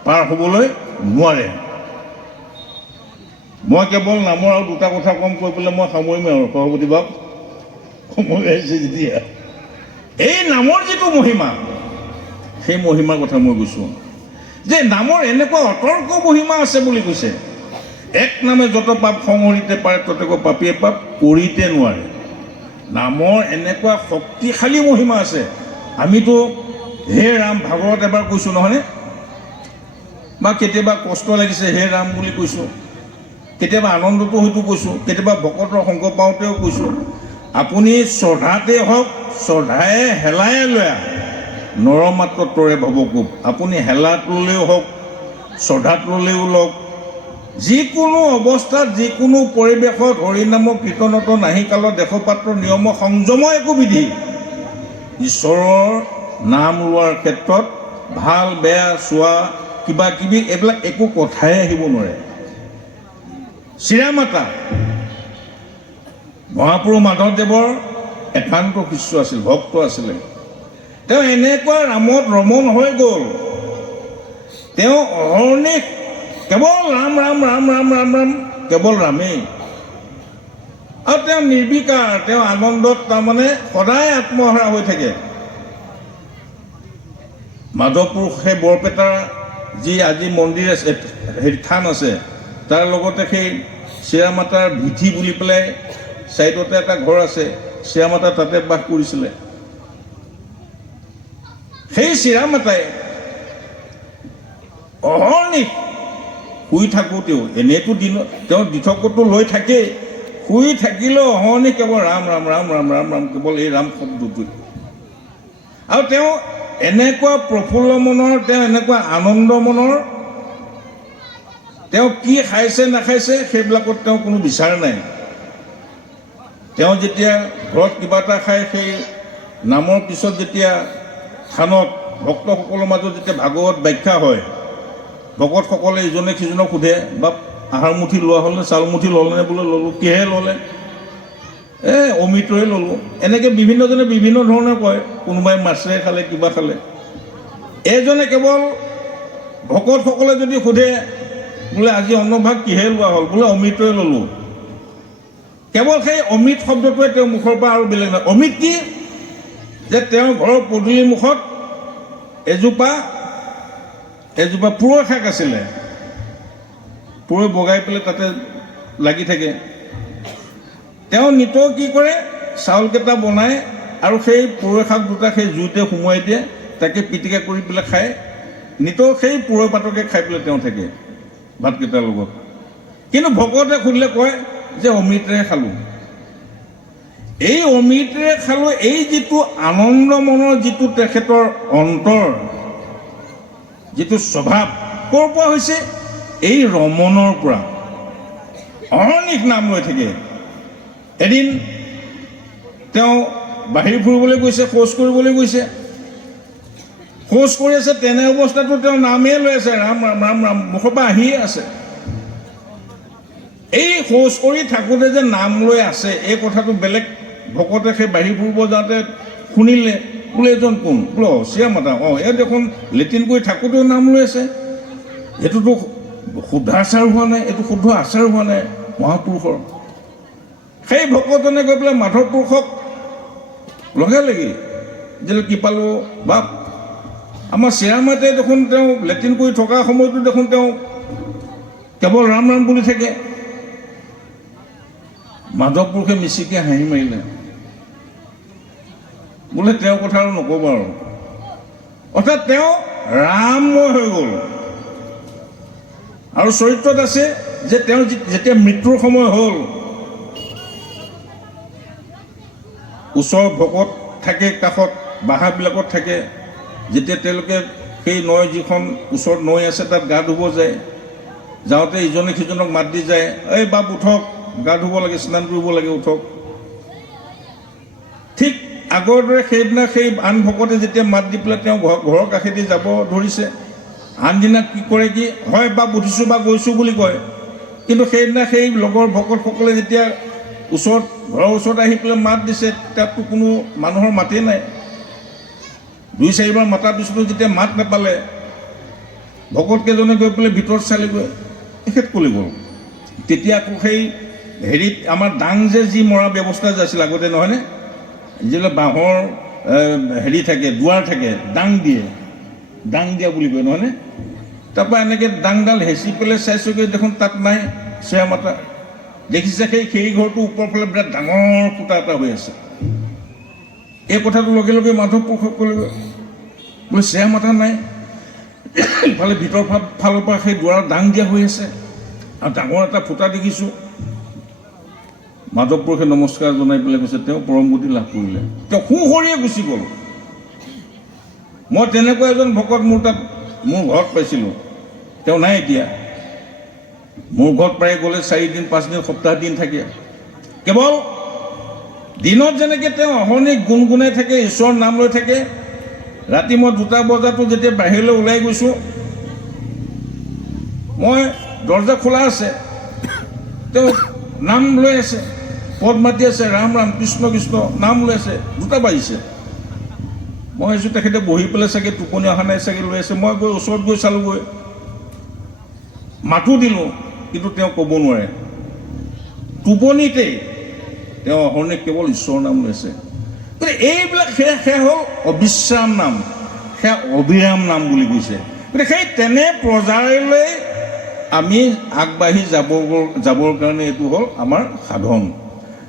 পাৰ হ'বলৈ নোৱাৰে। মই কেৱল নামৰ আৰু দুটা কথা কম কৈ পেলাই মই সামৰিম আৰু সভাপতি বাপ, সময় আহিছে যেতিয়া। এই নামৰ যিটো মহিমা, সেই মহিমাৰ কথা মই কৈছোঁ যে নামৰ এনেকুৱা অতৰ্ক মহিমা আছে বুলি কৈছে। এক নামে যত পাপ সংহৰিতে পাৰে ততেক পাপীয়ে পাপ কৰিতে নোৱাৰে। নামৰ এনেকুৱা শক্তিশালী মহিমা আছে। আমিতো হে ৰাম ভাগৱত এবাৰ কৈছোঁ নহয়নে, বা কেতিয়াবা কষ্ট লাগিছে হে ৰাম বুলি কৈছোঁ, কেতিয়াবা আনন্দটো হয়তো কৈছোঁ, কেতিয়াবা ভকতৰ সংগ পাওঁতেও কৈছোঁ। আপুনি শ্ৰদ্ধাতে হওক, শ্ৰদ্ধাই হেলাই লয়া নৰমাত্ৰ তৰে ভৱকূপ। আপুনি হেলাত ল'লেও হওক, শ্ৰদ্ধাত ল'লেও লওক, যিকোনো অৱস্থাত যিকোনো পৰিৱেশত হৰিনামৰ কীৰ্তনত নাহিকালত দেশপাত্ৰ নিয়ম সংযম একো বিধি ঈশ্বৰৰ নাম লোৱাৰ ক্ষেত্ৰত ভাল বেয়া চোৱা কিবা কিবি এইবিলাক একো কথাই আহিব নোৱাৰে। শ্ৰীৰামাতা মহাপুৰুষ মাধৱদেৱৰ একান্ত শিষ্য আছিল, ভক্ত আছিলে। তেওঁ এনেকুৱা ৰামত ৰমণ হৈ গ'ল, তেওঁ অহৰ্নিশ কেৱল ৰাম ৰাম ৰাম ৰাম ৰাম ৰাম কেৱল ৰামেই। আৰু তেওঁ নিৰ্বিকাৰ, তেওঁ আনন্দত তাৰমানে সদায় আত্মহাৰা হৈ থাকে। মাধৱপুৰুষ সেই বৰপেটাৰ যি আজি মন্দিৰ আছে, হেৰি থান আছে, তাৰ লগতে সেই শ্ৰীৰামাতাৰ ভিঠি বুলি পেলাই চাইডতে এটা ঘৰ আছে, শ্ৰীৰামাতা তাতে বাস কৰিছিলে। সেই শ্ৰীৰামাতাই অহৰ্নিশ শুই থাকোঁতেও, এনেইতো দিনত তেওঁ দিঠকতো লৈ থাকেই, শুই থাকিলেও অহৰ্নিশ কেৱল ৰাম ৰাম ৰাম ৰাম ৰাম ৰাম কেৱল এই ৰাম শব্দটোৱে। আৰু তেওঁ এনেকুৱা প্ৰফুল্ল মনৰ, তেওঁ এনেকুৱা আনন্দ মনৰ, তেওঁ কি খাইছে নাখাইছে সেইবিলাকত তেওঁ কোনো বিচাৰ নাই। তেওঁ যেতিয়া ঘৰত কিবা এটা খায়, সেই নামৰ পিছত যেতিয়া থানত ভক্তসকলৰ মাজত যেতিয়া ভাগৱত ব্যাখ্যা হয়, ভকতসকলে ইজনে সিজনক সোধে বা আহাৰ মুঠি লোৱা হ'লে চাউল মুঠি ল'লেনে বোলে ল'লোঁ, কিহে ল'লে? অমৃতৰে ল'লোঁ। এনেকৈ বিভিন্নজনে বিভিন্ন ধৰণে কয়, কোনোবাই মাছেৰে খালে কিবা খালে। এজনে কেৱল ভকতসকলে যদি সোধে বোলে আজি অন্নভাগ কিহে লোৱা হ'ল, বোলে অমৃতৰে ল'লোঁ। কেৱল সেই অমৃত শব্দটোৱে তেওঁৰ মুখৰ পৰা আৰু বেলেগ নহয়। অমৃত কি? যে তেওঁৰ ঘৰৰ পদূলিৰ মুখত এজোপা পুৰৈ শাক আছিলে, পুৰৈ বগাই পেলাই তাতে লাগি থাকে। তেওঁ নিতৌ কি কৰে, চাউলকেইটা বনায় আৰু সেই পুৰৈ শাক দুটা সেই জুইতে সুমুৱাই দিয়ে, তাকে পিটিকা কৰি পেলাই খায়। নিতৌ সেই পুৰৈ পাতকে খাই পেলাই তেওঁ থাকে ভাতকেইটাৰ লগত। কিন্তু ভকতে সুধিলে কয় যে অমৃতেৰে খালোঁ। এই অমৃতেৰে খালোঁ, এই যিটো আনন্দ মনৰ যিটো তেখেতৰ অন্তৰ, যিটো স্বভাৱ ক'ৰ পৰা হৈছে? এই ৰমণৰ পৰা। অহৰ্নিশ নাম লৈ থাকে। এদিন তেওঁ বাহিৰ ফুৰিবলৈ গৈছে, শৌচ কৰিবলৈ গৈছে। শৌচ কৰি আছে, তেনে অৱস্থাতো তেওঁ নামেই লৈ আছে, ৰাম ৰাম ৰাম ৰাম, মুখৰ পৰা আহিয়ে আছে। এই শৌচ কৰি থাকোঁতে যে নাম লৈ আছে, এই কথাটো বেলেগ ভকতে সেই বাহিৰ ফুৰিব যাওঁতে শুনিলে। বোলে এজন কোন? বোলে চিয়া মাতা। এই দেখোন লেট্ৰিন কৰি থাকোঁতেও নাম লৈ আছে, এইটোতো শুদ্ধ আচাৰ হোৱা নাই, এইটো শুদ্ধ আচাৰ হোৱা নাই মহাপুৰুষৰ। সেই ভকতজনে গৈ পেলাই মাধৱ পুৰুষক লগে লাগি যে কি পালোঁ বাপ, আমাৰ চিয়ামাতে দেখোন তেওঁ লেট্ৰিন কৰি থকা সময়তো দেখোন তেওঁ কেৱল ৰাম ৰাম বুলি থাকে। মাধৱ পুৰুষে মিচিকে হাঁহি মাৰিলে, বোলে তেওঁৰ কথা আৰু নক'ব আৰু। অৰ্থাৎ তেওঁ ৰামময় হৈ গ'ল। আৰু চৰিত্ৰত আছে যে তেওঁ যেতিয়া মৃত্যুৰ সময় হ'ল, ওচৰৰ ভকত থাকে, কাষত বাহাবিলাকত থাকে। যেতিয়া তেওঁলোকে সেই নৈ, যিখন ওচৰত নৈ আছে, তাত গা ধুব যায়, যাওঁতে ইজনে সিজনক মাত দি যায়, এই বাপ উঠক, গা ধুব লাগে, স্নান কৰিব লাগে, উঠক। ঠিক আগৰ দৰে সেইদিনা সেই আন ভকতে যেতিয়া মাত দি পেলাই তেওঁ ঘৰৰ কাষেদি যাব ধৰিছে, আনদিনা কি কৰে, কি হয় বাপ উঠিছোঁ বা গৈছোঁ বুলি কয়। কিন্তু সেইদিনা সেই লগৰ ভকতসকলে যেতিয়া ওচৰত, ঘৰৰ ওচৰত আহি পেলাই মাত দিছে, তাততো কোনো মানুহৰ মাতেই নাই। 2-4বাৰ মাতাৰ পিছতো যেতিয়া মাত নাপালে, ভকতকেইজনে গৈ পেলাই ভিতৰত চালিগৈ, তেখেত ক'লৈ গ'ল। তেতিয়া আকৌ সেই হেৰিত আমাৰ ডাং যে যি মৰা ব্যৱস্থা যে আছিল আগতে, নহয়নে? যিবিলাক বাঁহৰ হেৰি থাকে, দুৱাৰ থাকে, ডাং দিয়া বুলি কয়, নহয়নে? তাৰপৰা এনেকৈ ডাংডাল হেঁচি পেলাই চাইছোগৈ, দেখোন তাত নাই চেয়া মাতা। দেখিছে সেই ঘৰটো ওপৰৰ ফালে বিৰাট ডাঙৰ ফুটা এটা হৈ আছে। এই কথাটো লগে লগে মাধৱ পুৰুষক ক'লেগৈ, বোলে চেয়া মাতা নাই, ইফালে ভিতৰৰ ফালৰ পৰা সেই দুৱাৰত ডাং দিয়া হৈ আছে আৰু ডাঙৰ এটা ফুটা দেখিছোঁ। মাধৱ পুৰুষে নমস্কাৰ জনাই পেলাই কৈছে, তেওঁ পৰম গতি লাভ কৰিলে, তেওঁ সুঁসৰিয়ে গুচি গ'ল। মই তেনেকুৱা এজন ভকত মোৰ ঘৰত পাইছিলোঁ, তেওঁ নাই এতিয়া। মোৰ ঘৰত প্ৰায় গ'লে 4 দিন 5 দিন সপ্তাহ দিন থাকে। কেৱল দিনত যেনেকৈ তেওঁ অহৰ্নিশ গুণগুণাই থাকে, ঈশ্বৰৰ নাম লৈ থাকে, ৰাতি মই 2টা বজাতো যেতিয়া বাহিৰলৈ ওলাই গৈছোঁ, মই দৰ্জা খোলা আছে, তেওঁ নাম লৈ আছে, পদ মাতি আছে, ৰাম ৰাম কৃষ্ণ কৃষ্ণ নাম লৈ আছে। 2টা বাজিছে। মই ভাবিছোঁ তেখেতে বহি পেলাই চাগে টোপনি অহা নাই চাগে, লৈ আছে। মই গৈ ওচৰত গৈ চালোঁগৈ, মাতো দিলোঁ, কিন্তু তেওঁ ক'ব নোৱাৰে। টোপনিতেই তেওঁ অহৰ্নিশ কেৱল ঈশ্বৰৰ নাম লৈছে। গতিকে এইবিলাক সেয়া হ'ল অবিশ্ৰাম নাম, সেয়া অবিৰাম নাম বুলি কৈছে। গতিকে সেই তেনে প্ৰজাৰলৈ আমি আগবাঢ়ি যাবৰ কাৰণে এইটো হ'ল আমাৰ সাধন।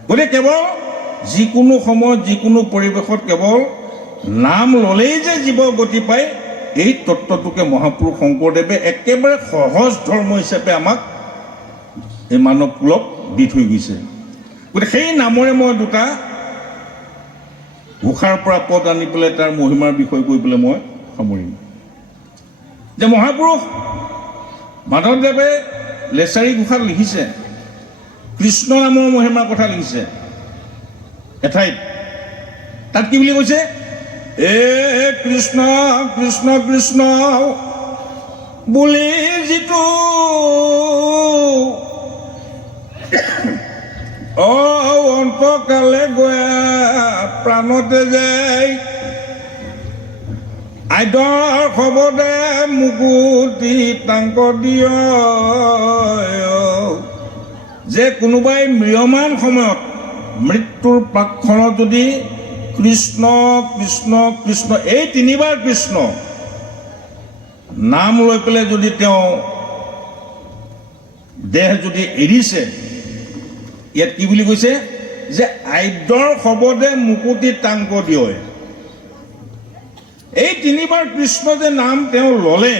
গতিকে কেৱল যিকোনো সময়ত, যিকোনো পৰিৱেশত কেৱল নাম ল'লেই যে জীৱ গতি পায়, এই তত্ত্বটোকে মহাপুৰুষ শংকৰদেৱে একেবাৰে সহজ ধৰ্ম হিচাপে আমাক এই মানৱ কুলক দি থৈ গৈছে। গতিকে সেই নামৰে মই 2টা ঘোষাৰ পৰা পদ আনি পেলাই তাৰ মহিমাৰ বিষয় কৈ পেলাই মই সামৰিম। যে মহাপুৰুষ মাধৱদেৱে লেছাৰী ঘোষাত লিখিছে, কৃষ্ণ নামৰ মহিমাৰ কথা লিখিছে এঠাইত। তাত কি বুলি কৈছে? এ কৃষ্ণ কৃষ্ণ কৃষ্ণ বুলি যিটো অন্তকালে গয়া প্ৰাণতে যায় আইদৰ খবৰে মুকুতি তাংক দিয় যে কোনোবাই ম্ৰিয়মান সময়ত মৃত্যুৰ প্ৰাকক্ষণত যদি কৃষ্ণ কৃষ্ণ কৃষ্ণ এই তিনিবাৰ কৃষ্ণ নাম লৈ পেলাই যদি তেওঁ দেহ যদি এৰিছে ইয়াত কি বুলি কৈছে যে আইদৰ শবদে মুকুতি টাংক দিয় এই তিনিবাৰ কৃষ্ণ যে নাম তেওঁ ল'লে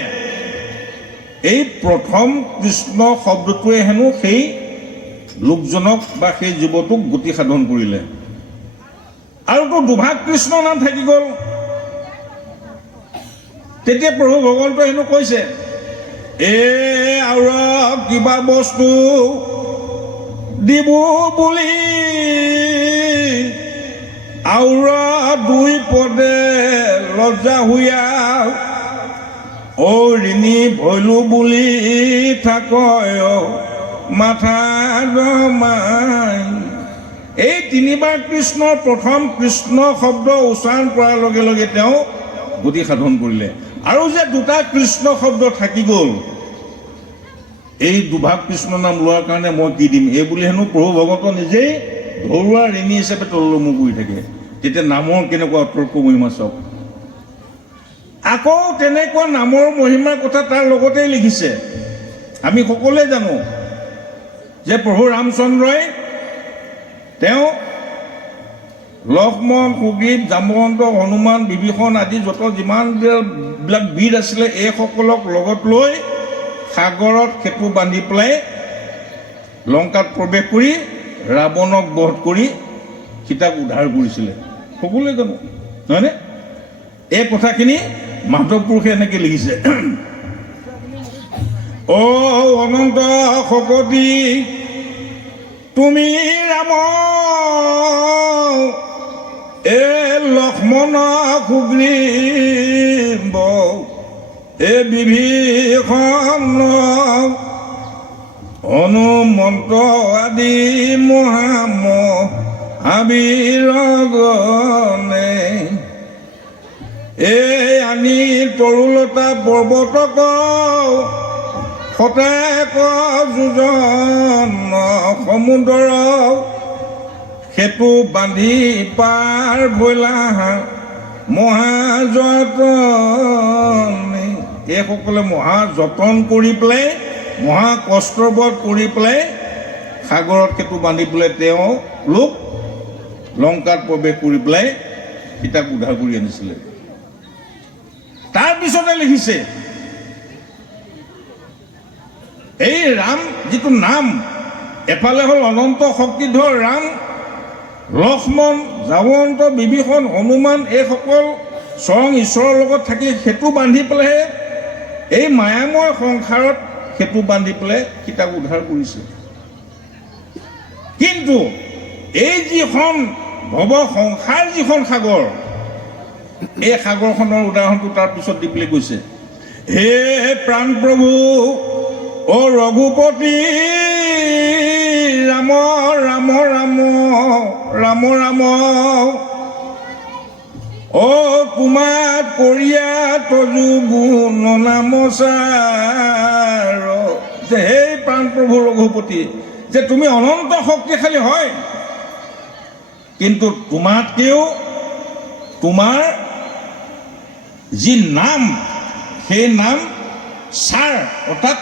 এই প্ৰথম কৃষ্ণ শব্দটোৱে হেনো সেই লোকজনক বা সেই জীৱটোক গতি সাধন কৰিলে আৰু তো দুভাগ কৃষ্ণ নাম থাকি গ'ল তেতিয়া প্ৰভু ভগৱন্তই হেনো কৈছে আৰু কিবা বস্তু দিব বুলি আৰু দুই পদে লজ্জা হুয়া ঋণী ভৈলো বুলি থাক মাথা দমাই এই তিনিবাৰ কৃষ্ণৰ প্ৰথম কৃষ্ণ শব্দ উচ্চাৰণ কৰাৰ লগে লগে তেওঁ গতি সাধন কৰিলে আৰু যে দুটা কৃষ্ণ শব্দ থাকি গ'ল এই দুভাগ কৃষ্ণ নাম লোৱাৰ কাৰণে মই কি দিম এই বুলি হেনো প্ৰভু ভগৱন্ত নিজেই ঘৰুৱা ঋণী হিচাপে তললৈ মুখ কৰি থাকে তেতিয়া নামৰ কেনেকুৱা অতৰ্ক মহিমা চাওক আকৌ তেনেকুৱা নামৰ মহিমাৰ কথা তাৰ লগতেই লিখিছে আমি সকলোৱে জানো যে প্ৰভু ৰামচন্দ্ৰই তেওঁ লক্ষ্মণ সুগ্ৰীৱ জাম্বৱন্ত হনুমান বিভীষণ আদি যত যিমানবিলাক বীৰ আছিলে এইসকলক লগত লৈ সাগৰত সেতু বান্ধি পেলাই লংকাত প্ৰৱেশ কৰি ৰাৱণক বধ কৰি সীতাক উদ্ধাৰ কৰিছিলে সকলোৱে জানো নহয়নে এই কথাখিনি মাধৱ পুৰুষে এনেকৈ লিখিছে অনন্ত শকতি তুমি ৰাম লক্ষ্মণ সুগ্ৰীৱ বিভীষণ হনুমন্ত আদি মহামহাবীৰগণে আনি তৰুলতা পৰ্বতক শতেক যোজন সমুদ্ৰ সেতু বান্ধি পাৰ ভৈলা মহাযতনে এইসকলে মহাযতন কৰি পেলাই মহাকষ্টবধ কৰি পেলাই সাগৰত সেতু বান্ধি পেলাই তেওঁ লোক লংকাত প্ৰৱেশ কৰি পেলাই সীতাক উদ্ধাৰ কৰি আনিছিলে তাৰপিছতে লিখিছে এই ৰাম যিটো নাম এফালে হ'ল অনন্ত শক্তিধৰ ৰাম লক্ষ্মণ জাৱন্ত বিভীষণ হনুমান এইসকল স্বয়ং ঈশ্বৰৰ লগত থাকি সেতু বান্ধি পেলাইহে এই মায়াময় সংসাৰত সেতু বান্ধি পেলাই সীতাক উদ্ধাৰ কৰিছে কিন্তু এই যিখন ভৱ সংসাৰ যিখন সাগৰ এই সাগৰখনৰ উদাহৰণটো তাৰ পিছত দি পেলাই কৈছে হে প্ৰাণ প্ৰভু ৰঘুপতি ৰাম ৰাম ৰাম ৰাম ৰাম তোমাত কৰিয়া তজু গুণ নামচাৰ যে সেই প্ৰাণ প্ৰভু ৰঘুপতি যে তুমি অনন্ত শক্তিশালী হয় কিন্তু তোমাতকেও তোমাৰ যি নাম সেই নাম ছাৰ অৰ্থাৎ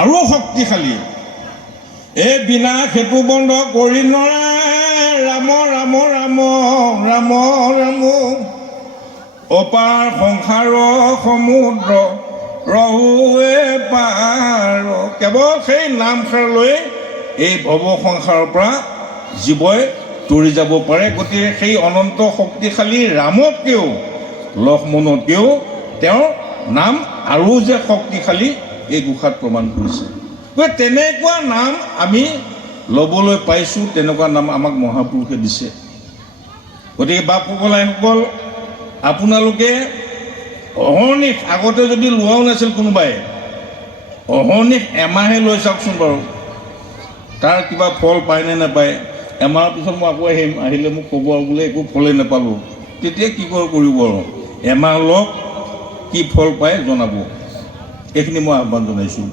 আৰু শক্তিশালী এই বিনা সেতু বন্ধ কৰি নৰা ৰাম ৰাম ৰাম ৰাম ৰাম অপাৰ সংসাৰ সমুদ্ৰ ৰহুৱে পাৰ কেৱল সেই নামষাৰ লৈ এই ভৱ সংসাৰৰ পৰা জীৱই তৰি যাব পাৰে গতিকে সেই অনন্ত শক্তিশালী ৰামতকেও লক্ষ্মণতকেও তেওঁৰ নাম আৰু যে শক্তিশালী এই ঘোষাত প্ৰমাণ কৰিছে গতিকে তেনেকুৱা নাম আমি ল'বলৈ পাইছোঁ তেনেকুৱা নাম আমাক মহাপুৰুষে দিছে গতিকে বাপসকল আইসকল আপোনালোকে অহৰ্নিশ আগতে যদি লোৱাও নাছিল কোনোবাই অহৰ্নিশ এমাহে লৈ চাওকচোন বাৰু, তাৰ কিবা ফল পায়নে নাপায়। এমাহৰ পিছত মই আকৌ আহিম, আহিলে মোক ক'ব আৰু বোলে একো ফলেই নাপালোঁ, তেতিয়া কি কৰিব আৰু। এমাহ লওক, কি ফল পায় জনাব। এইখিনি মই আহ্বান জনাইছোঁ।